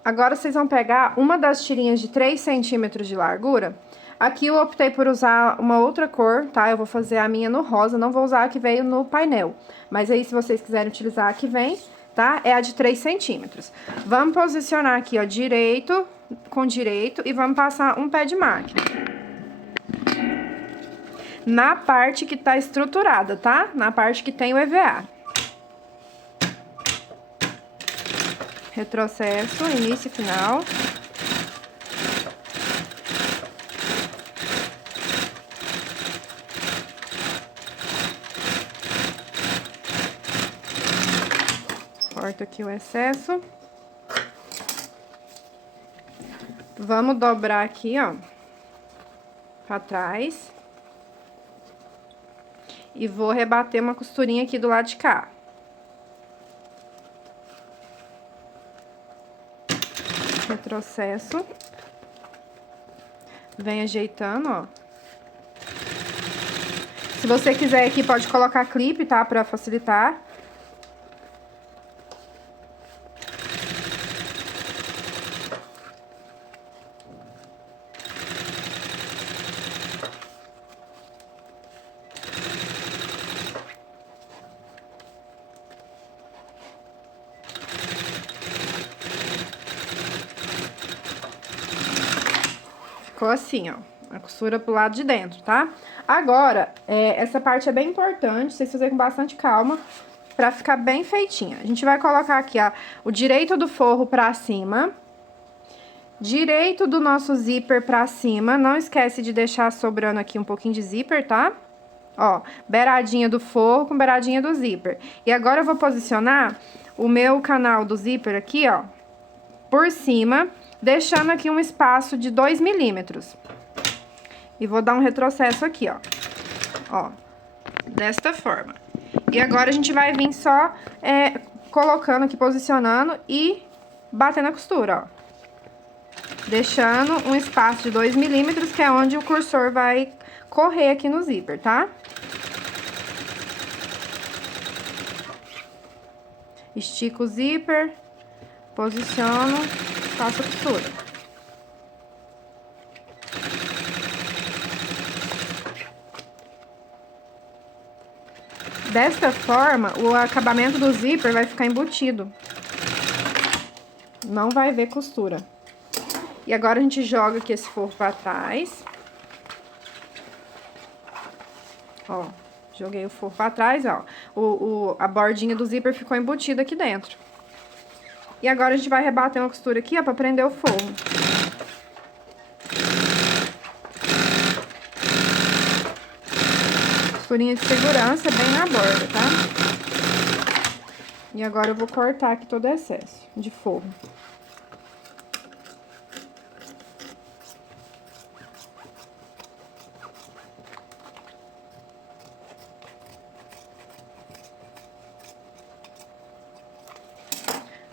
Agora, vocês vão pegar uma das tirinhas de 3 centímetros de largura. Aqui eu optei por usar uma outra cor, tá? Eu vou fazer a minha no rosa, não vou usar a que veio no painel. Mas aí, se vocês quiserem utilizar a que vem, tá? É a de 3 centímetros. Vamos posicionar aqui, ó, direito com direito e vamos passar um pé de máquina. Na parte que tá estruturada, tá? Na parte que tem o EVA. Retrocesso, início e final. Corto aqui o excesso. Vamos dobrar aqui, ó, pra trás. E vou rebater uma costurinha aqui do lado de cá. Retrocesso. Vem ajeitando, ó. Se você quiser aqui, pode colocar clipe, tá? Pra facilitar. Ficou assim, ó, a costura pro lado de dentro, tá? Agora, essa parte é bem importante, vocês fazerem com bastante calma, pra ficar bem feitinha. A gente vai colocar aqui, ó, o direito do forro pra cima, direito do nosso zíper pra cima, não esquece de deixar sobrando aqui um pouquinho de zíper, tá? Ó, beiradinha do forro com beiradinha do zíper. E agora eu vou posicionar o meu canal do zíper aqui, ó, por cima, deixando aqui um espaço de 2 milímetros. E vou dar um retrocesso aqui, ó. Ó, desta forma. E agora a gente vai vir só colocando aqui, posicionando e batendo a costura, ó. Deixando um espaço de 2 milímetros, que é onde o cursor vai correr aqui no zíper, tá? Estico o zíper, posiciono, faço a costura. Desta forma, o acabamento do zíper vai ficar embutido. Não vai ver costura. E agora a gente joga aqui esse forro pra trás. Ó, joguei o forro pra trás, ó. A bordinha do zíper ficou embutida aqui dentro. E agora a gente vai rebater uma costura aqui, ó, pra prender o forro. Costurinha de segurança bem na borda, tá? E agora eu vou cortar aqui todo o excesso de forro.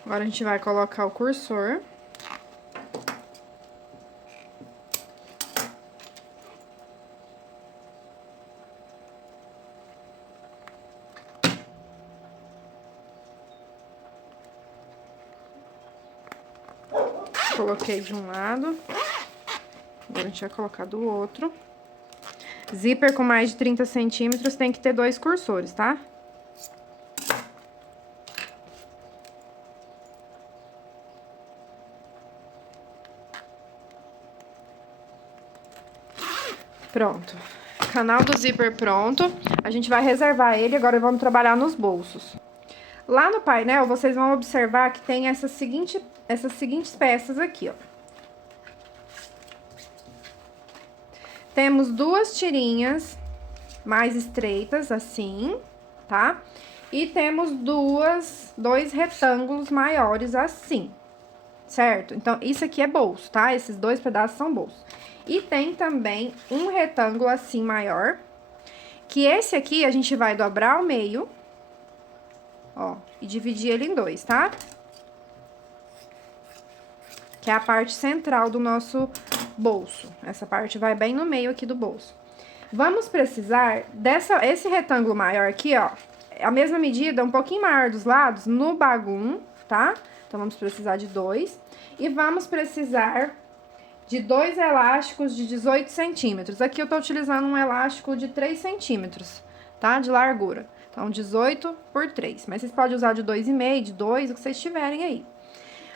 Agora a gente vai colocar o cursor. Coloquei de um lado. Agora a gente vai colocar do outro. Zíper com mais de 30 centímetros tem que ter 2 cursores, tá? Pronto. Canal do zíper pronto. A gente vai reservar ele, agora vamos trabalhar nos bolsos. Lá no painel, vocês vão observar que tem essas seguintes peças aqui, ó. Temos 2 tirinhas mais estreitas, assim, tá? E temos 2 retângulos maiores, assim, certo? Então, isso aqui é bolso, tá? Esses 2 pedaços são bolso. E tem também um retângulo assim maior. Que esse aqui a gente vai dobrar ao meio, ó, e dividir ele em dois, tá? Que é a parte central do nosso bolso. Essa parte vai bem no meio aqui do bolso. Vamos precisar esse retângulo maior aqui, ó, a mesma medida, um pouquinho maior dos lados, no bagum, tá? Então, vamos precisar de 2. E vamos precisar de 2 elásticos de 18 centímetros. Aqui eu tô utilizando um elástico de 3 centímetros, tá? De largura. Então, 18 por 3. Mas vocês podem usar de 2,5, de 2, o que vocês tiverem aí.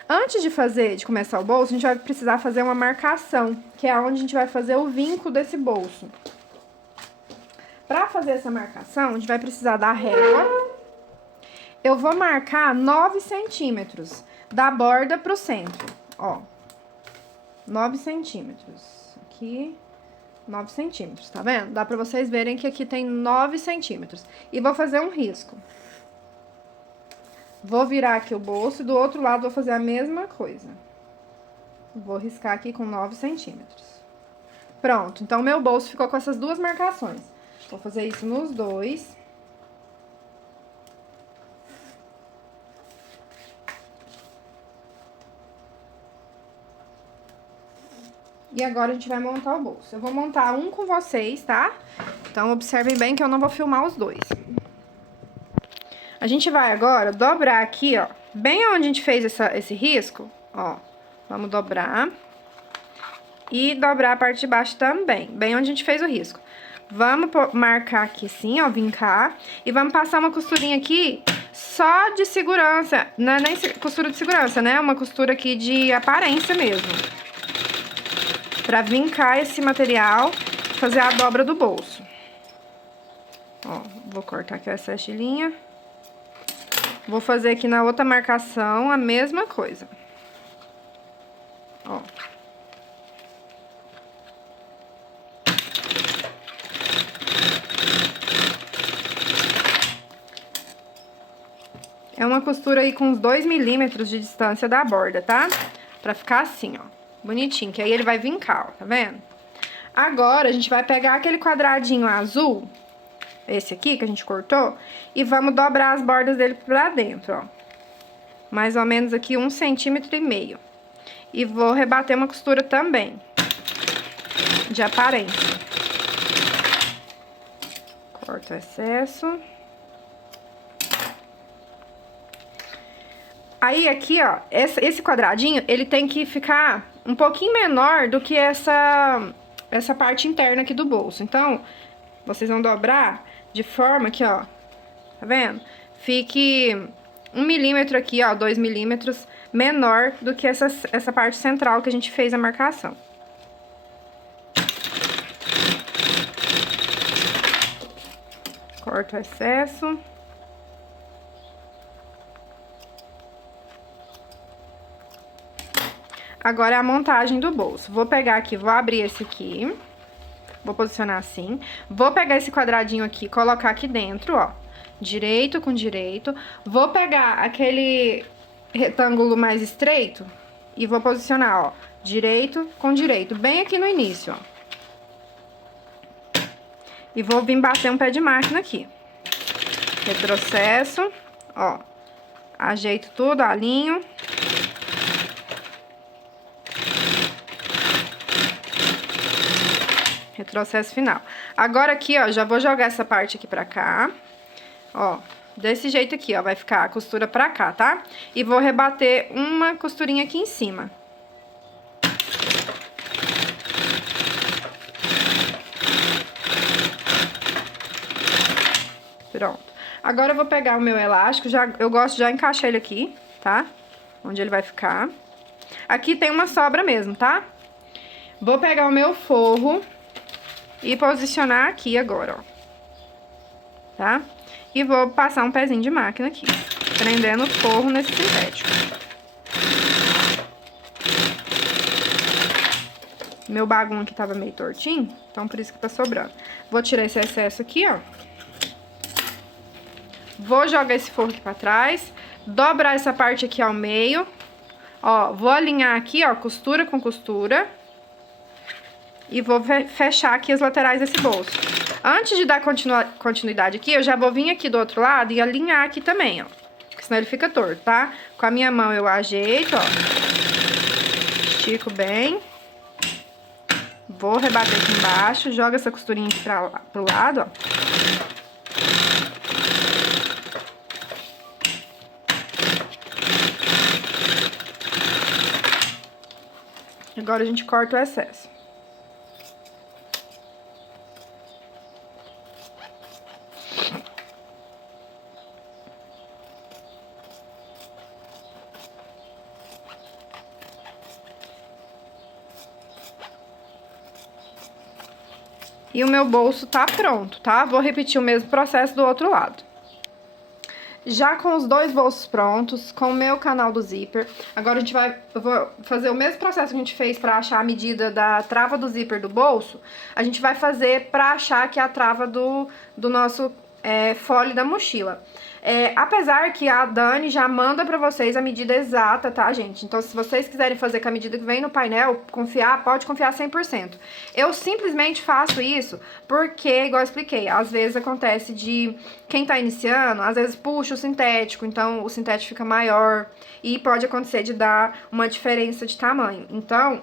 Antes de começar o bolso, a gente vai precisar fazer uma marcação, que é onde a gente vai fazer o vinco desse bolso. Pra fazer essa marcação, a gente vai precisar da régua. Eu vou marcar 9 centímetros da borda pro centro, ó. 9 centímetros. Aqui, 9 centímetros, tá vendo? Dá pra vocês verem que aqui tem 9 centímetros. E vou fazer um risco. Vou virar aqui o bolso e do outro lado vou fazer a mesma coisa. Vou riscar aqui com 9 centímetros. Pronto, então meu bolso ficou com essas duas marcações. Vou fazer isso nos dois. E agora a gente vai montar o bolso. Eu vou montar um com vocês, tá? Então, observem bem que eu não vou filmar os dois. A gente vai agora dobrar aqui, ó, bem onde a gente fez esse risco, ó. Vamos dobrar. E dobrar a parte de baixo também, bem onde a gente fez o risco. Vamos marcar aqui assim, ó, vincar. E vamos passar uma costurinha aqui só de segurança. Não é nem costura de segurança, né? Uma costura aqui de aparência mesmo. Pra vincar esse material, fazer a dobra do bolso. Ó, vou cortar aqui essa linha. Vou fazer aqui na outra marcação a mesma coisa. Ó. É uma costura aí com uns 2 milímetros de distância da borda, tá? Pra ficar assim, ó, bonitinho, que aí ele vai vincar, ó, tá vendo? Agora, a gente vai pegar aquele quadradinho azul, esse aqui que a gente cortou, e vamos dobrar as bordas dele pra dentro, ó. Mais ou menos aqui 1,5 centímetros. E vou rebater uma costura também, de aparência. Corto o excesso. Aí, aqui, ó, esse quadradinho, ele tem que ficar um pouquinho menor do que essa parte interna aqui do bolso. Então, vocês vão dobrar de forma que, ó, tá vendo? Fique 1 milímetro aqui, ó, 2 milímetros menor do que essa parte central que a gente fez a marcação. Corto o excesso. Agora é a montagem do bolso. Vou pegar aqui, vou abrir esse aqui. Vou posicionar assim. Vou pegar esse quadradinho aqui, colocar aqui dentro, ó. Direito com direito. Vou pegar aquele retângulo mais estreito e vou posicionar, ó. Direito com direito, bem aqui no início, ó. E vou vir bater um pé de máquina aqui. Retrocesso, ó. Ajeito tudo, alinho. Retrocesso final. Agora aqui, ó, já vou jogar essa parte aqui pra cá. Ó, desse jeito aqui, ó, vai ficar a costura pra cá, tá? E vou rebater uma costurinha aqui em cima. Pronto. Agora eu vou pegar o meu elástico, eu gosto de já encaixar ele aqui, tá? Onde ele vai ficar. Aqui tem uma sobra mesmo, tá? Vou pegar o meu forro e posicionar aqui agora, ó. Tá? E vou passar um pezinho de máquina aqui, prendendo o forro nesse sintético. Meu bagulho aqui tava meio tortinho, então por isso que tá sobrando. Vou tirar esse excesso aqui, ó. Vou jogar esse forro aqui pra trás, dobrar essa parte aqui ao meio. Ó, vou alinhar aqui, ó, costura com costura. E vou fechar aqui as laterais desse bolso. Antes de dar continuidade aqui, eu já vou vir aqui do outro lado e alinhar aqui também, ó. Porque senão ele fica torto, tá? Com a minha mão eu ajeito, ó. Estico bem. Vou rebater aqui embaixo, joga essa costurinha aqui pro lado, ó. Agora a gente corta o excesso. E o meu bolso tá pronto, tá? Vou repetir o mesmo processo do outro lado. Já com os dois bolsos prontos, com o meu canal do zíper, agora eu vou fazer o mesmo processo que a gente fez pra achar a medida da trava do zíper do bolso, a gente vai fazer pra achar aqui a trava do nosso fole da mochila. Apesar que a Dani já manda pra vocês a medida exata, tá, gente? Então, se vocês quiserem fazer com a medida que vem no painel, pode confiar 100%. Eu simplesmente faço isso porque, igual eu expliquei, às vezes acontece de quem tá iniciando, às vezes puxa o sintético, então o sintético fica maior e pode acontecer de dar uma diferença de tamanho. Então,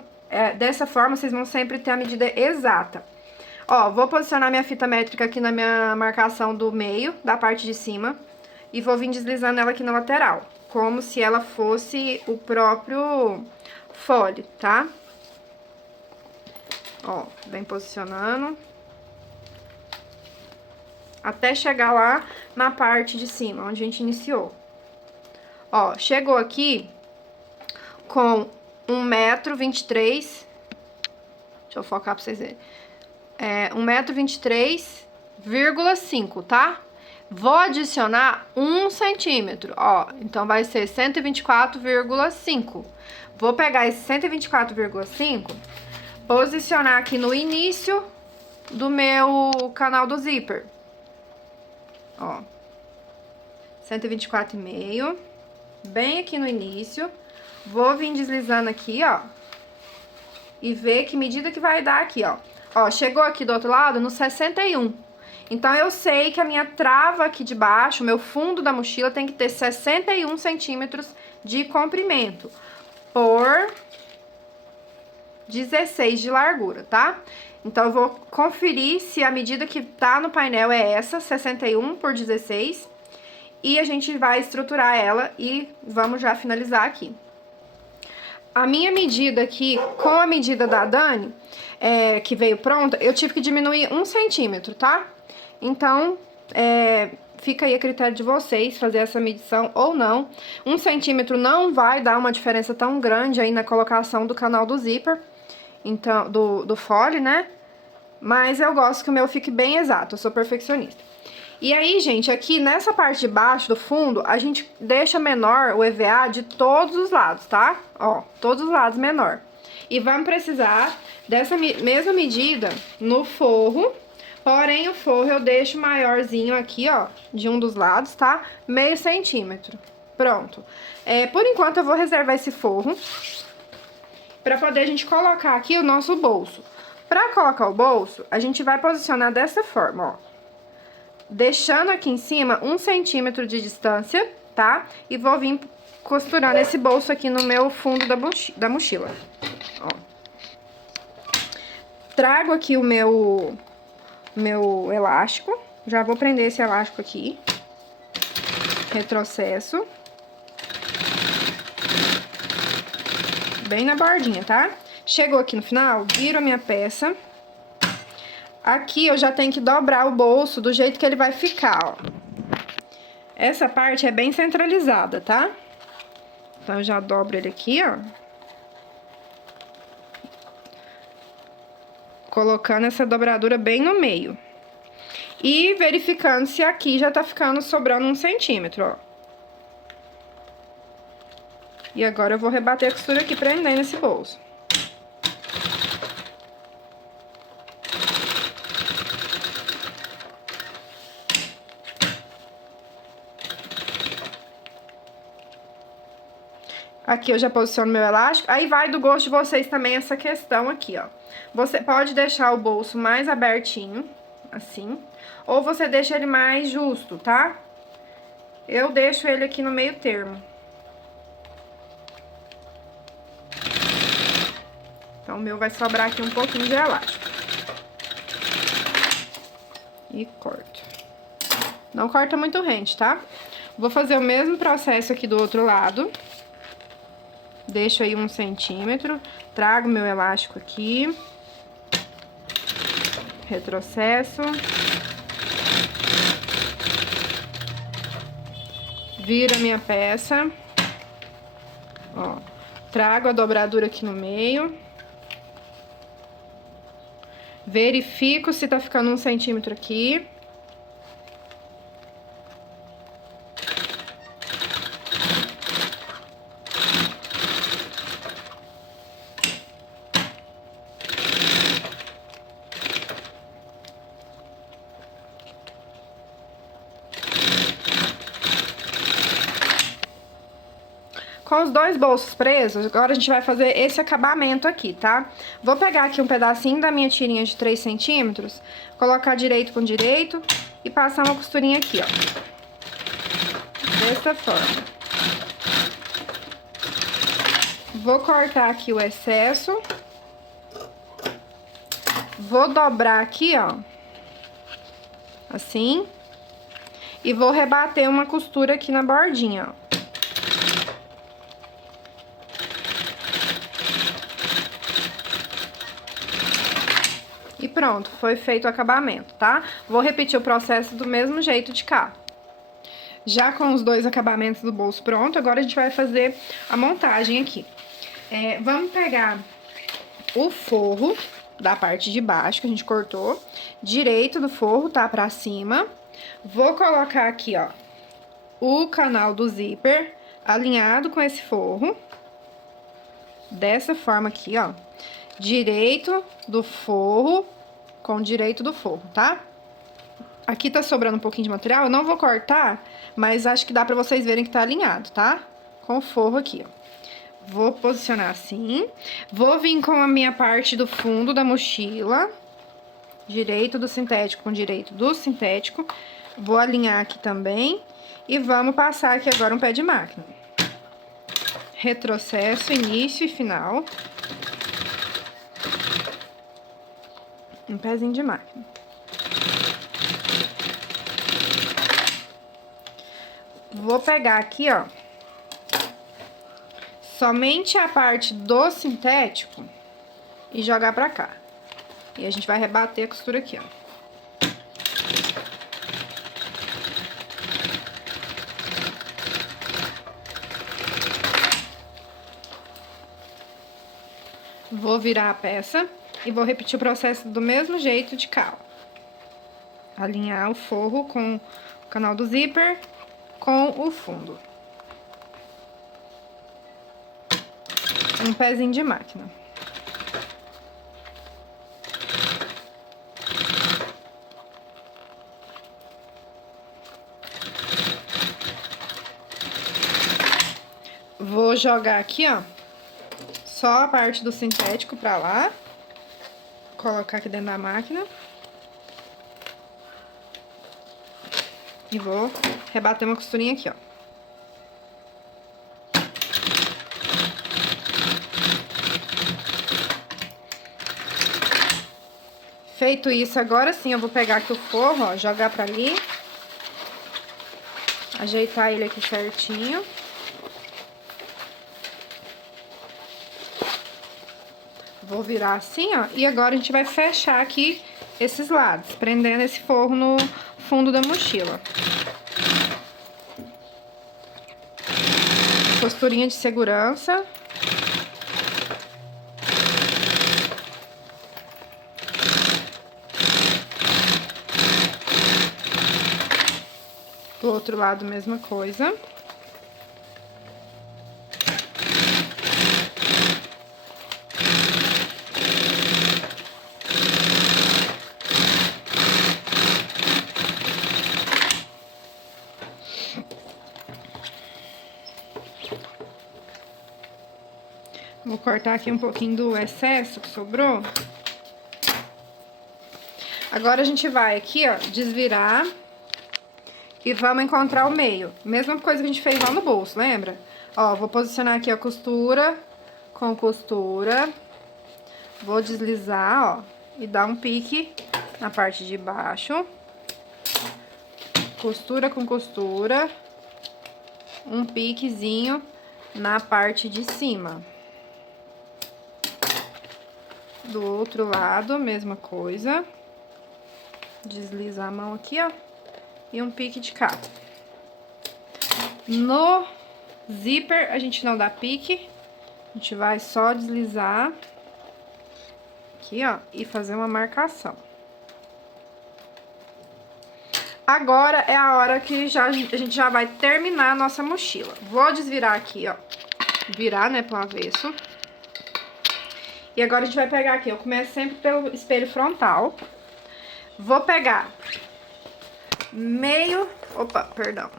dessa forma, vocês vão sempre ter a medida exata. Ó, vou posicionar minha fita métrica aqui na minha marcação do meio, da parte de cima. E vou vir deslizando ela aqui na lateral, como se ela fosse o próprio fole, tá? Ó, vem posicionando. Até chegar lá na parte de cima, onde a gente iniciou. Ó, chegou aqui com 1,23 m. Deixa eu focar pra vocês verem. 1,23 m, tá? Vou adicionar 1 centímetro, ó, então vai ser 124,5. Vou pegar esse 124,5, posicionar aqui no início do meu canal do zíper. Ó, 124,5, bem aqui no início. Vou vir deslizando aqui, ó, e ver que medida que vai dar aqui, ó. Ó, chegou aqui do outro lado no 61. Então, eu sei que a minha trava aqui de baixo, o meu fundo da mochila, tem que ter 61 centímetros de comprimento por 16 de largura, tá? Então, eu vou conferir se a medida que tá no painel é essa, 61 por 16. E a gente vai estruturar ela e vamos já finalizar aqui. A minha medida aqui, com a medida da Dani, que veio pronta, eu tive que diminuir 1 centímetro, tá? Então, fica aí a critério de vocês fazer essa medição ou não. 1 centímetro não vai dar uma diferença tão grande aí na colocação do canal do zíper, então, do fole, né? Mas eu gosto que o meu fique bem exato, eu sou perfeccionista. E aí, gente, aqui nessa parte de baixo do fundo, a gente deixa menor o EVA de todos os lados, tá? Ó, todos os lados menor. E vamos precisar dessa mesma medida no forro. Porém, o forro eu deixo maiorzinho aqui, ó, de um dos lados, tá? Meio centímetro. Pronto. Por enquanto, eu vou reservar esse forro pra poder a gente colocar aqui o nosso bolso. Pra colocar o bolso, a gente vai posicionar dessa forma, ó. Deixando aqui em cima 1 centímetro de distância, tá? E vou vir costurando esse bolso aqui no meu fundo da mochila. Ó. Trago aqui o meu elástico, já vou prender esse elástico aqui, retrocesso, bem na bordinha, tá? Chegou aqui no final, viro a minha peça, aqui eu já tenho que dobrar o bolso do jeito que ele vai ficar, ó. Essa parte é bem centralizada, tá? Então, eu já dobro ele aqui, ó. Colocando essa dobradura bem no meio. E verificando se aqui já tá ficando sobrando 1 centímetro, ó. E agora eu vou rebater a costura aqui, prendendo esse bolso. Aqui eu já posiciono meu elástico. Aí vai do gosto de vocês também essa questão aqui, ó. Você pode deixar o bolso mais abertinho, assim. Ou você deixa ele mais justo, tá? Eu deixo ele aqui no meio termo. Então, o meu vai sobrar aqui um pouquinho de elástico. E corto. Não corta muito rente, tá? Vou fazer o mesmo processo aqui do outro lado. Deixo aí 1 centímetro. Trago meu elástico aqui. Retrocesso. Viro a minha peça. Ó. Trago a dobradura aqui no meio. Verifico se tá ficando 1 centímetro aqui. Com os dois bolsos presos, agora a gente vai fazer esse acabamento aqui, tá? Vou pegar aqui um pedacinho da minha tirinha de 3 centímetros, colocar direito com direito e passar uma costurinha aqui, ó. Dessa forma. Vou cortar aqui o excesso. Vou dobrar aqui, ó. Assim. E vou rebater uma costura aqui na bordinha, ó. E pronto, foi feito o acabamento, tá? Vou repetir o processo do mesmo jeito de cá. Já com os dois acabamentos do bolso pronto, agora a gente vai fazer a montagem aqui. Vamos pegar o forro da parte de baixo, que a gente cortou, direito do forro, tá? Pra cima. Vou colocar aqui, ó, o canal do zíper alinhado com esse forro. Dessa forma aqui, ó. Direito do forro com direito do forro, tá? Aqui tá sobrando um pouquinho de material, eu não vou cortar, mas acho que dá pra vocês verem que tá alinhado, tá? Com o forro aqui, ó. Vou posicionar assim. Vou vir com a minha parte do fundo da mochila. Direito do sintético com direito do sintético. Vou alinhar aqui também. E vamos passar aqui agora um pé de máquina. Retrocesso, início e final. Um pezinho de máquina. Vou pegar aqui, ó, somente a parte do sintético e jogar pra cá. E a gente vai rebater a costura aqui, ó. Vou virar a peça e vou repetir o processo do mesmo jeito de cá, ó. Alinhar o forro com o canal do zíper com o fundo. Um pezinho de máquina. Vou jogar aqui, ó, só a parte do sintético pra lá. Colocar aqui dentro da máquina. E vou rebater uma costurinha aqui, ó. Feito isso, agora sim eu vou pegar aqui o forro, ó, jogar pra ali. Ajeitar ele aqui certinho. Vou virar assim, ó. E agora a gente vai fechar aqui esses lados, prendendo esse forro no fundo da mochila. Costurinha de segurança. Do outro lado, mesma coisa. Vou cortar aqui um pouquinho do excesso que sobrou. Agora a gente vai aqui, ó, desvirar e vamos encontrar o meio. Mesma coisa que a gente fez lá no bolso, lembra? Ó, vou posicionar aqui a costura com costura. Vou deslizar, ó, e dar um pique na parte de baixo. Costura com costura. Um piquezinho na parte de cima. Do outro lado, mesma coisa. Desliza a mão aqui, ó. E um pique de cá. No zíper, a gente não dá pique. A gente vai só deslizar. Aqui, ó. E fazer uma marcação. Agora é a hora que a gente já vai terminar a nossa mochila. Vou desvirar aqui, ó. Virar, né, pro avesso. E agora a gente vai pegar aqui. Eu começo sempre pelo espelho frontal. Vou pegar meio... Opa, perdão.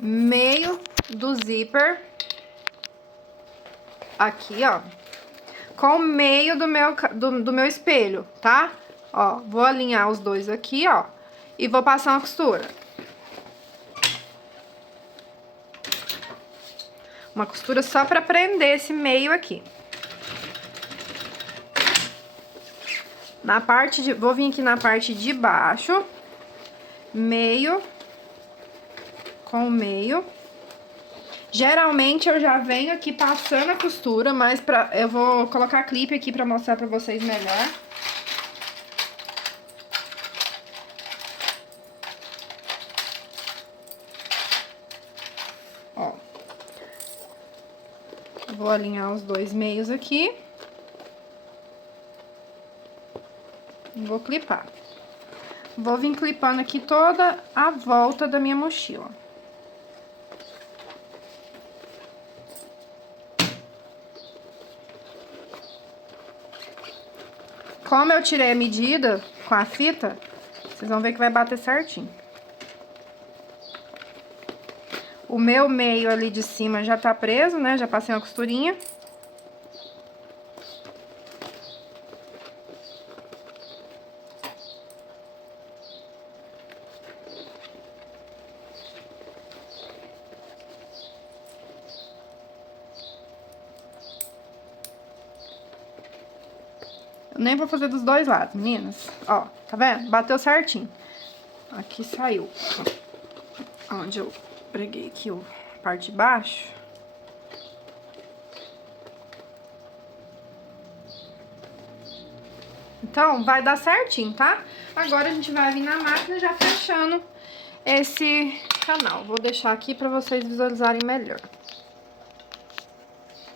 Meio do zíper. Aqui, ó. Com o meio do meu espelho, tá? Ó, vou alinhar os dois aqui, ó. E vou passar uma costura. Uma costura só pra prender esse meio aqui. Na parte de... Vou vir aqui na parte de baixo. Meio. Com o meio. Geralmente eu já venho aqui passando a costura, mas eu vou colocar clipe aqui pra mostrar pra vocês melhor. Ó. Vou alinhar os dois meios aqui. Vou clipar. Vou vir clipando aqui toda a volta da minha mochila. Como eu tirei a medida com a fita, vocês vão ver que vai bater certinho. O meu meio ali de cima já tá preso, né? Já passei uma costurinha. Eu nem vou fazer dos dois lados, meninas. Ó, tá vendo? Bateu certinho. Aqui saiu. Onde eu preguei aqui a parte de baixo. Então, vai dar certinho, tá? Agora a gente vai vir na máquina já fechando esse canal. Vou deixar aqui pra vocês visualizarem melhor.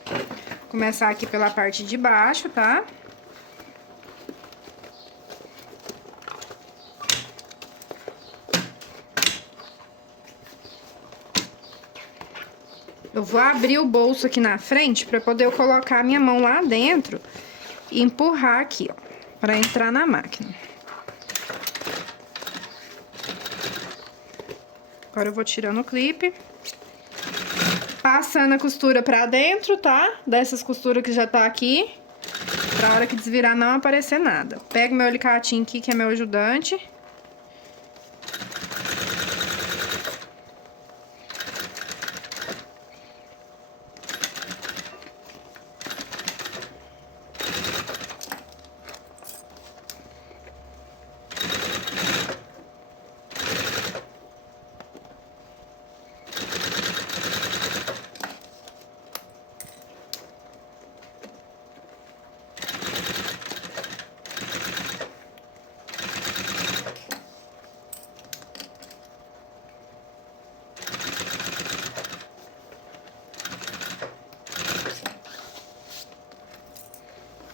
Vou começar aqui pela parte de baixo, tá? Eu vou abrir o bolso aqui na frente pra poder eu colocar a minha mão lá dentro e empurrar aqui, ó, pra entrar na máquina. Agora eu vou tirando o clipe. Passando a costura pra dentro, tá? Dessas costuras que já tá aqui. Pra hora que desvirar não aparecer nada. Pego meu alicatinho aqui, que é meu ajudante.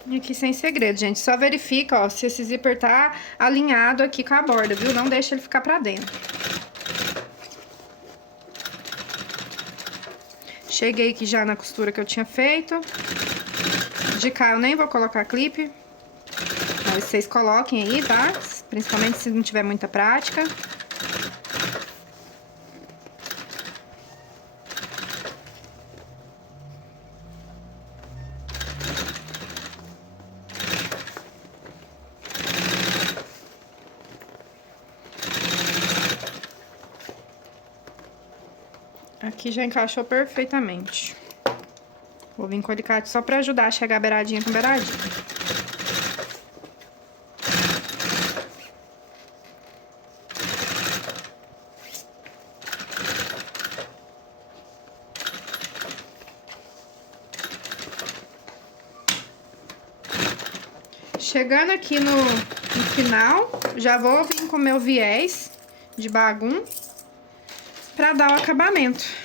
E aqui sem segredo, gente. Só verifica, ó, se esse zíper tá alinhado aqui com a borda, viu? Não deixa ele ficar pra dentro. Cheguei aqui já na costura que eu tinha feito. De cá eu nem vou colocar clipe. Mas vocês coloquem aí, tá? Principalmente se não tiver muita prática. Aqui já encaixou perfeitamente. Vou vir com o alicate só pra ajudar a chegar beiradinha com beiradinha. Chegando aqui no final, já vou vir com o meu viés de bagum pra dar o acabamento.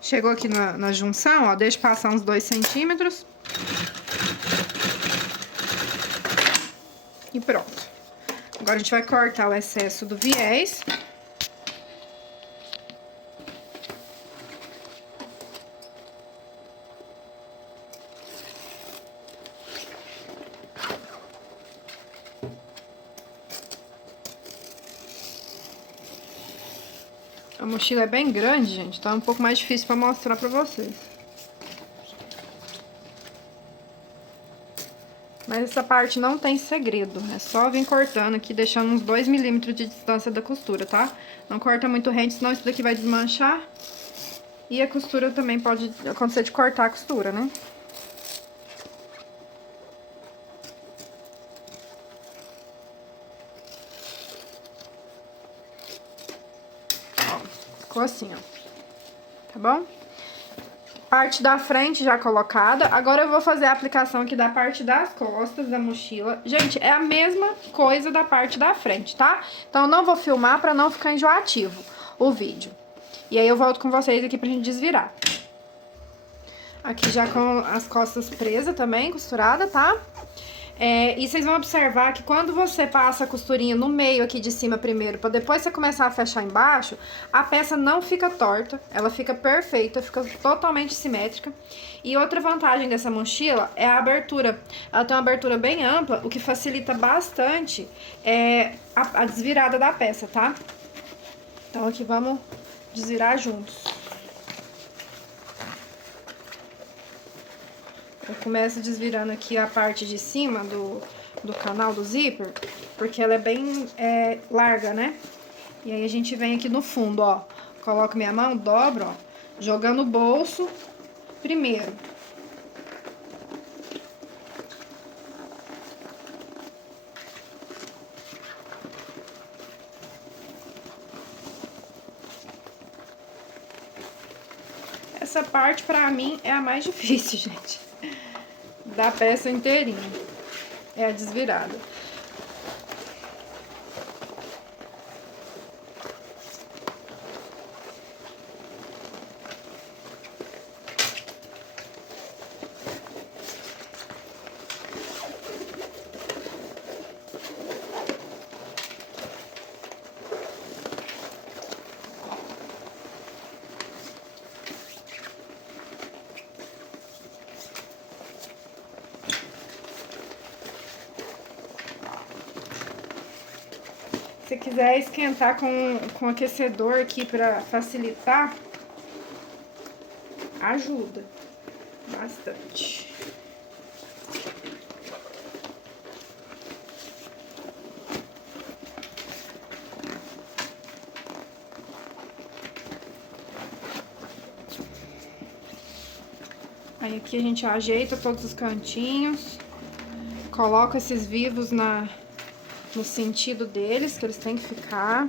Chegou aqui na junção, ó, deixa passar uns 2 centímetros. E pronto. Agora a gente vai cortar o excesso do viés. A mochila é bem grande, gente, então é um pouco mais difícil pra mostrar pra vocês. Mas essa parte não tem segredo, é só vir cortando aqui, deixando uns 2 milímetros de distância da costura, tá? Não corta muito rente, senão isso daqui vai desmanchar. E a costura também pode acontecer de cortar a costura, né? Ó, ficou assim, ó. Tá bom? Parte da frente já colocada. Agora eu vou fazer a aplicação aqui da parte das costas da mochila. Gente, é a mesma coisa da parte da frente, tá? Então eu não vou filmar pra não ficar enjoativo o vídeo. E aí eu volto com vocês aqui pra gente desvirar. Aqui já com as costas presas também, costurada, tá? E vocês vão observar que quando você passa a costurinha no meio aqui de cima primeiro, pra depois você começar a fechar embaixo, a peça não fica torta, ela fica perfeita, fica totalmente simétrica. E outra vantagem dessa mochila é a abertura. Ela tem uma abertura bem ampla, o que facilita bastante a desvirada da peça, tá? Então aqui vamos desvirar juntos. Eu começo desvirando aqui a parte de cima do canal do zíper, porque ela é bem larga, né? E aí a gente vem aqui no fundo, ó. Coloco minha mão, dobro, ó, jogando o bolso primeiro. Essa parte, pra mim, é a mais difícil, gente. Da peça inteirinha. É a desvirada. Se quiser esquentar com aquecedor aqui pra facilitar, ajuda bastante. Aí aqui a gente ajeita todos os cantinhos, Coloco esses vivos no sentido deles, que eles têm que ficar.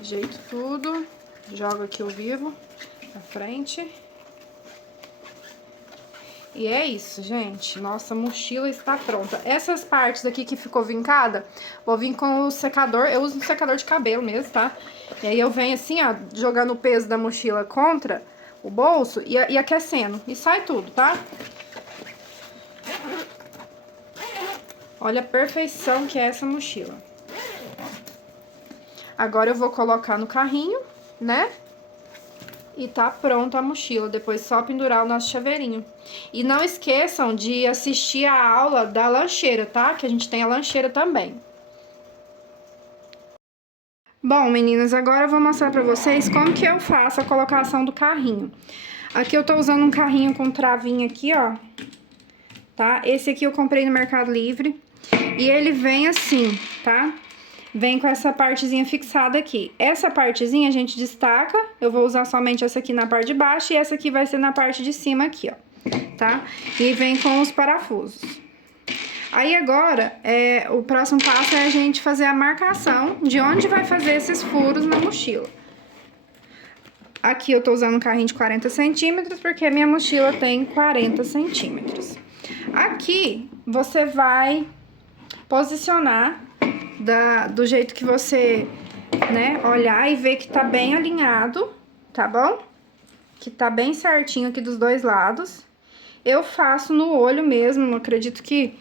Ajeito tudo, jogo aqui o vivo pra frente. E é isso, gente. Nossa mochila está pronta. Essas partes aqui que ficou vincada, vou vir com o secador. Eu uso um secador de cabelo mesmo, tá? E aí eu venho assim, ó, jogando o peso da mochila contra o bolso e aquecendo. E sai tudo, tá? Olha a perfeição que é essa mochila. Agora eu vou colocar no carrinho, né? E tá pronta a mochila, depois só pendurar o nosso chaveirinho. E não esqueçam de assistir a aula da lancheira, tá? Que a gente tem a lancheira também. Bom, meninas, agora eu vou mostrar pra vocês como que eu faço a colocação do carrinho. Aqui eu tô usando um carrinho com travinha aqui, ó. Tá? Esse aqui eu comprei no Mercado Livre. E ele vem assim, tá? Vem com essa partezinha fixada aqui. Essa partezinha a gente destaca. Eu vou usar somente essa aqui na parte de baixo e essa aqui vai ser na parte de cima aqui, ó. Tá? E vem com os parafusos. Aí agora, o próximo passo é a gente fazer a marcação de onde vai fazer esses furos na mochila. Aqui eu tô usando um carrinho de 40 centímetros porque a minha mochila tem 40 centímetros. Aqui você vai posicionar do jeito que você, né, olhar e ver que tá bem alinhado, tá bom? Que tá bem certinho aqui dos dois lados. Eu faço no olho mesmo, acredito que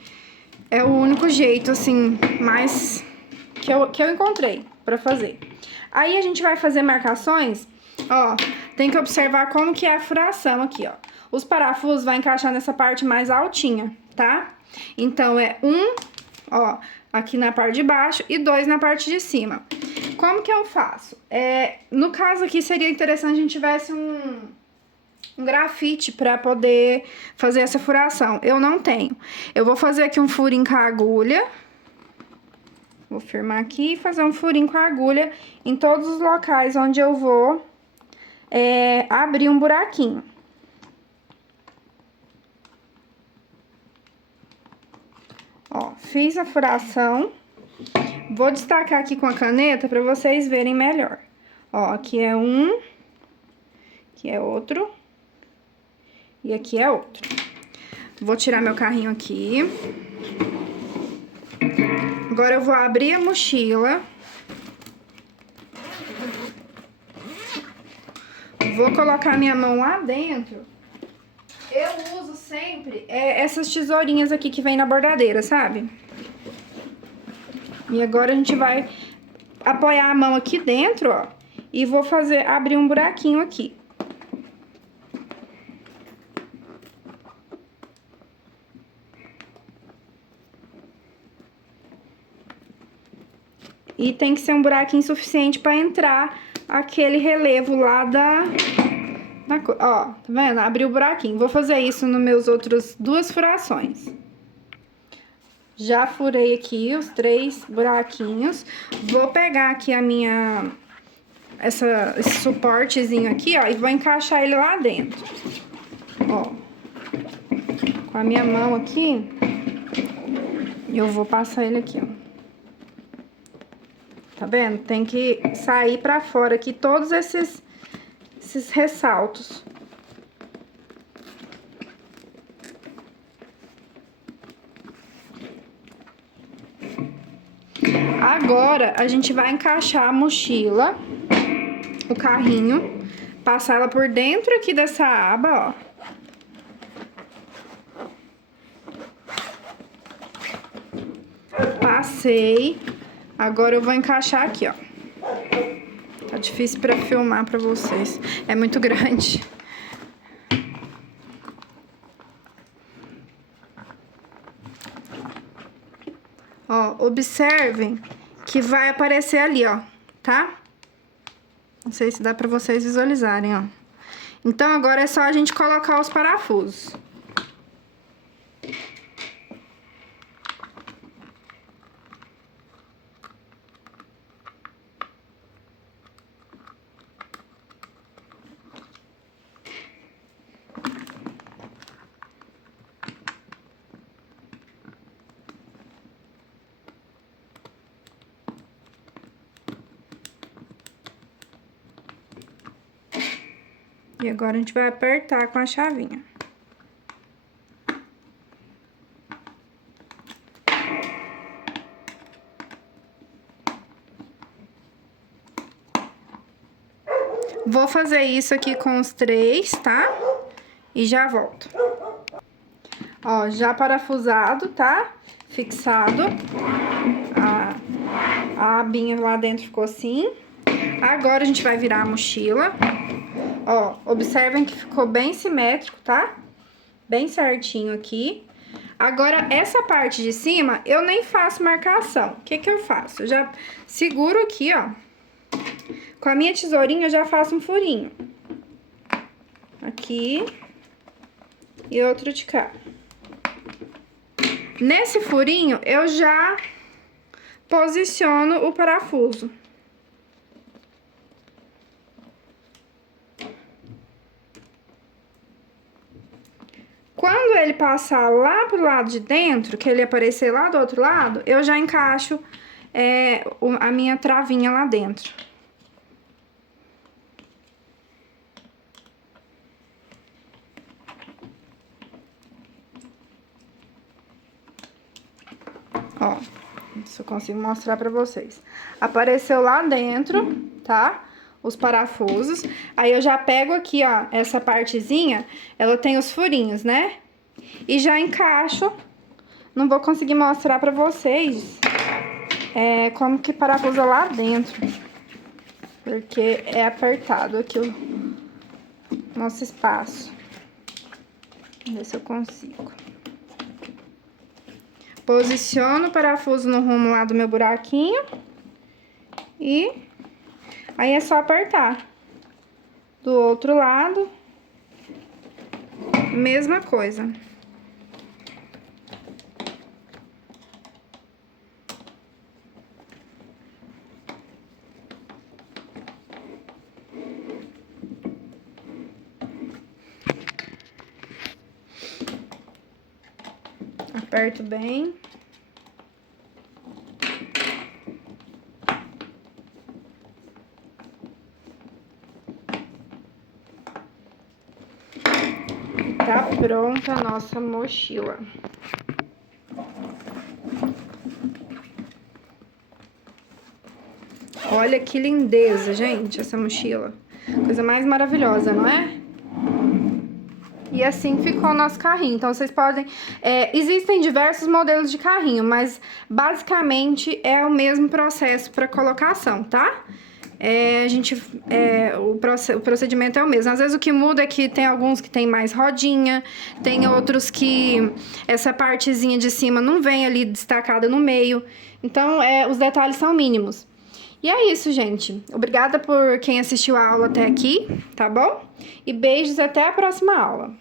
é o único jeito, assim, mais que eu encontrei pra fazer. Aí a gente vai fazer marcações, ó, tem que observar como que é a furação aqui, ó. Os parafusos vai encaixar nessa parte mais altinha, tá? Então, é ó, aqui na parte de baixo e 2 na parte de cima. Como que eu faço? No caso aqui, seria interessante a gente tivesse um grafite pra poder fazer essa furação. Eu não tenho. Eu vou fazer aqui um furinho com a agulha. Vou firmar aqui e fazer um furinho com a agulha em todos os locais onde eu vou abrir um buraquinho. Ó, fiz a furação. Vou destacar aqui com a caneta pra vocês verem melhor. Ó, aqui é um, aqui é outro e aqui é outro. Vou tirar meu carrinho aqui. Agora eu vou abrir a mochila. Vou colocar minha mão lá dentro. Eu uso sempre essas tesourinhas aqui que vem na bordadeira, sabe? E agora a gente vai apoiar a mão aqui dentro, ó. E vou abrir um buraquinho aqui. E tem que ser um buraquinho suficiente para entrar aquele relevo lá ó, tá vendo? Abri o buraquinho. Vou fazer isso nos meus outros 2 furações. Já furei aqui os 3 buraquinhos. Vou pegar aqui esse suportezinho aqui, ó, e vou encaixar ele lá dentro. Ó. Com a minha mão aqui, eu vou passar ele aqui, ó. Tá vendo? Tem que sair pra fora aqui todos esses ressaltos. Agora, a gente vai encaixar a mochila, o carrinho, passar ela por dentro aqui dessa aba, ó. Passei. Agora eu vou encaixar aqui, ó. Tá difícil pra filmar pra vocês. É muito grande. Ó, observem que vai aparecer ali, ó, tá? Não sei se dá pra vocês visualizarem, ó. Então, agora é só a gente colocar os parafusos. E agora a gente vai apertar com a chavinha. Vou fazer isso aqui com os 3, tá? E já volto. Ó, já parafusado, tá? Fixado. A abinha lá dentro ficou assim. Agora a gente vai virar a mochila. Ó, observem que ficou bem simétrico, tá? Bem certinho aqui. Agora, essa parte de cima, eu nem faço marcação. O que que eu faço? Eu já seguro aqui, ó. Com a minha tesourinha, eu já faço um furinho. Aqui. E outro de cá. Nesse furinho, eu já posiciono o parafuso. Quando ele passar lá pro lado de dentro, que ele aparecer lá do outro lado, eu já encaixo a minha travinha lá dentro. Ó, isso eu consigo mostrar pra vocês. Apareceu lá dentro, tá? Os parafusos. Aí eu já pego aqui, ó, essa partezinha, ela tem os furinhos, né? E já encaixo. Não vou conseguir mostrar pra vocês como que parafusa lá dentro. Porque é apertado aqui o nosso espaço. Vamos ver se eu consigo. Posiciono o parafuso no rumo lá do meu buraquinho. E aí é só apertar. Do outro lado, mesma coisa. Aperto bem. Tá pronta a nossa mochila. Olha que lindeza, gente, essa mochila. Coisa mais maravilhosa, não é? E assim ficou o nosso carrinho. Então, vocês podem... existem diversos modelos de carrinho, mas basicamente é o mesmo processo para colocação, tá? O procedimento é o mesmo. Às vezes o que muda é que tem alguns que tem mais rodinha, tem outros que essa partezinha de cima não vem ali destacada no meio. Então, os detalhes são mínimos. E é isso, gente. Obrigada por quem assistiu a aula até aqui, tá bom? E beijos, até a próxima aula.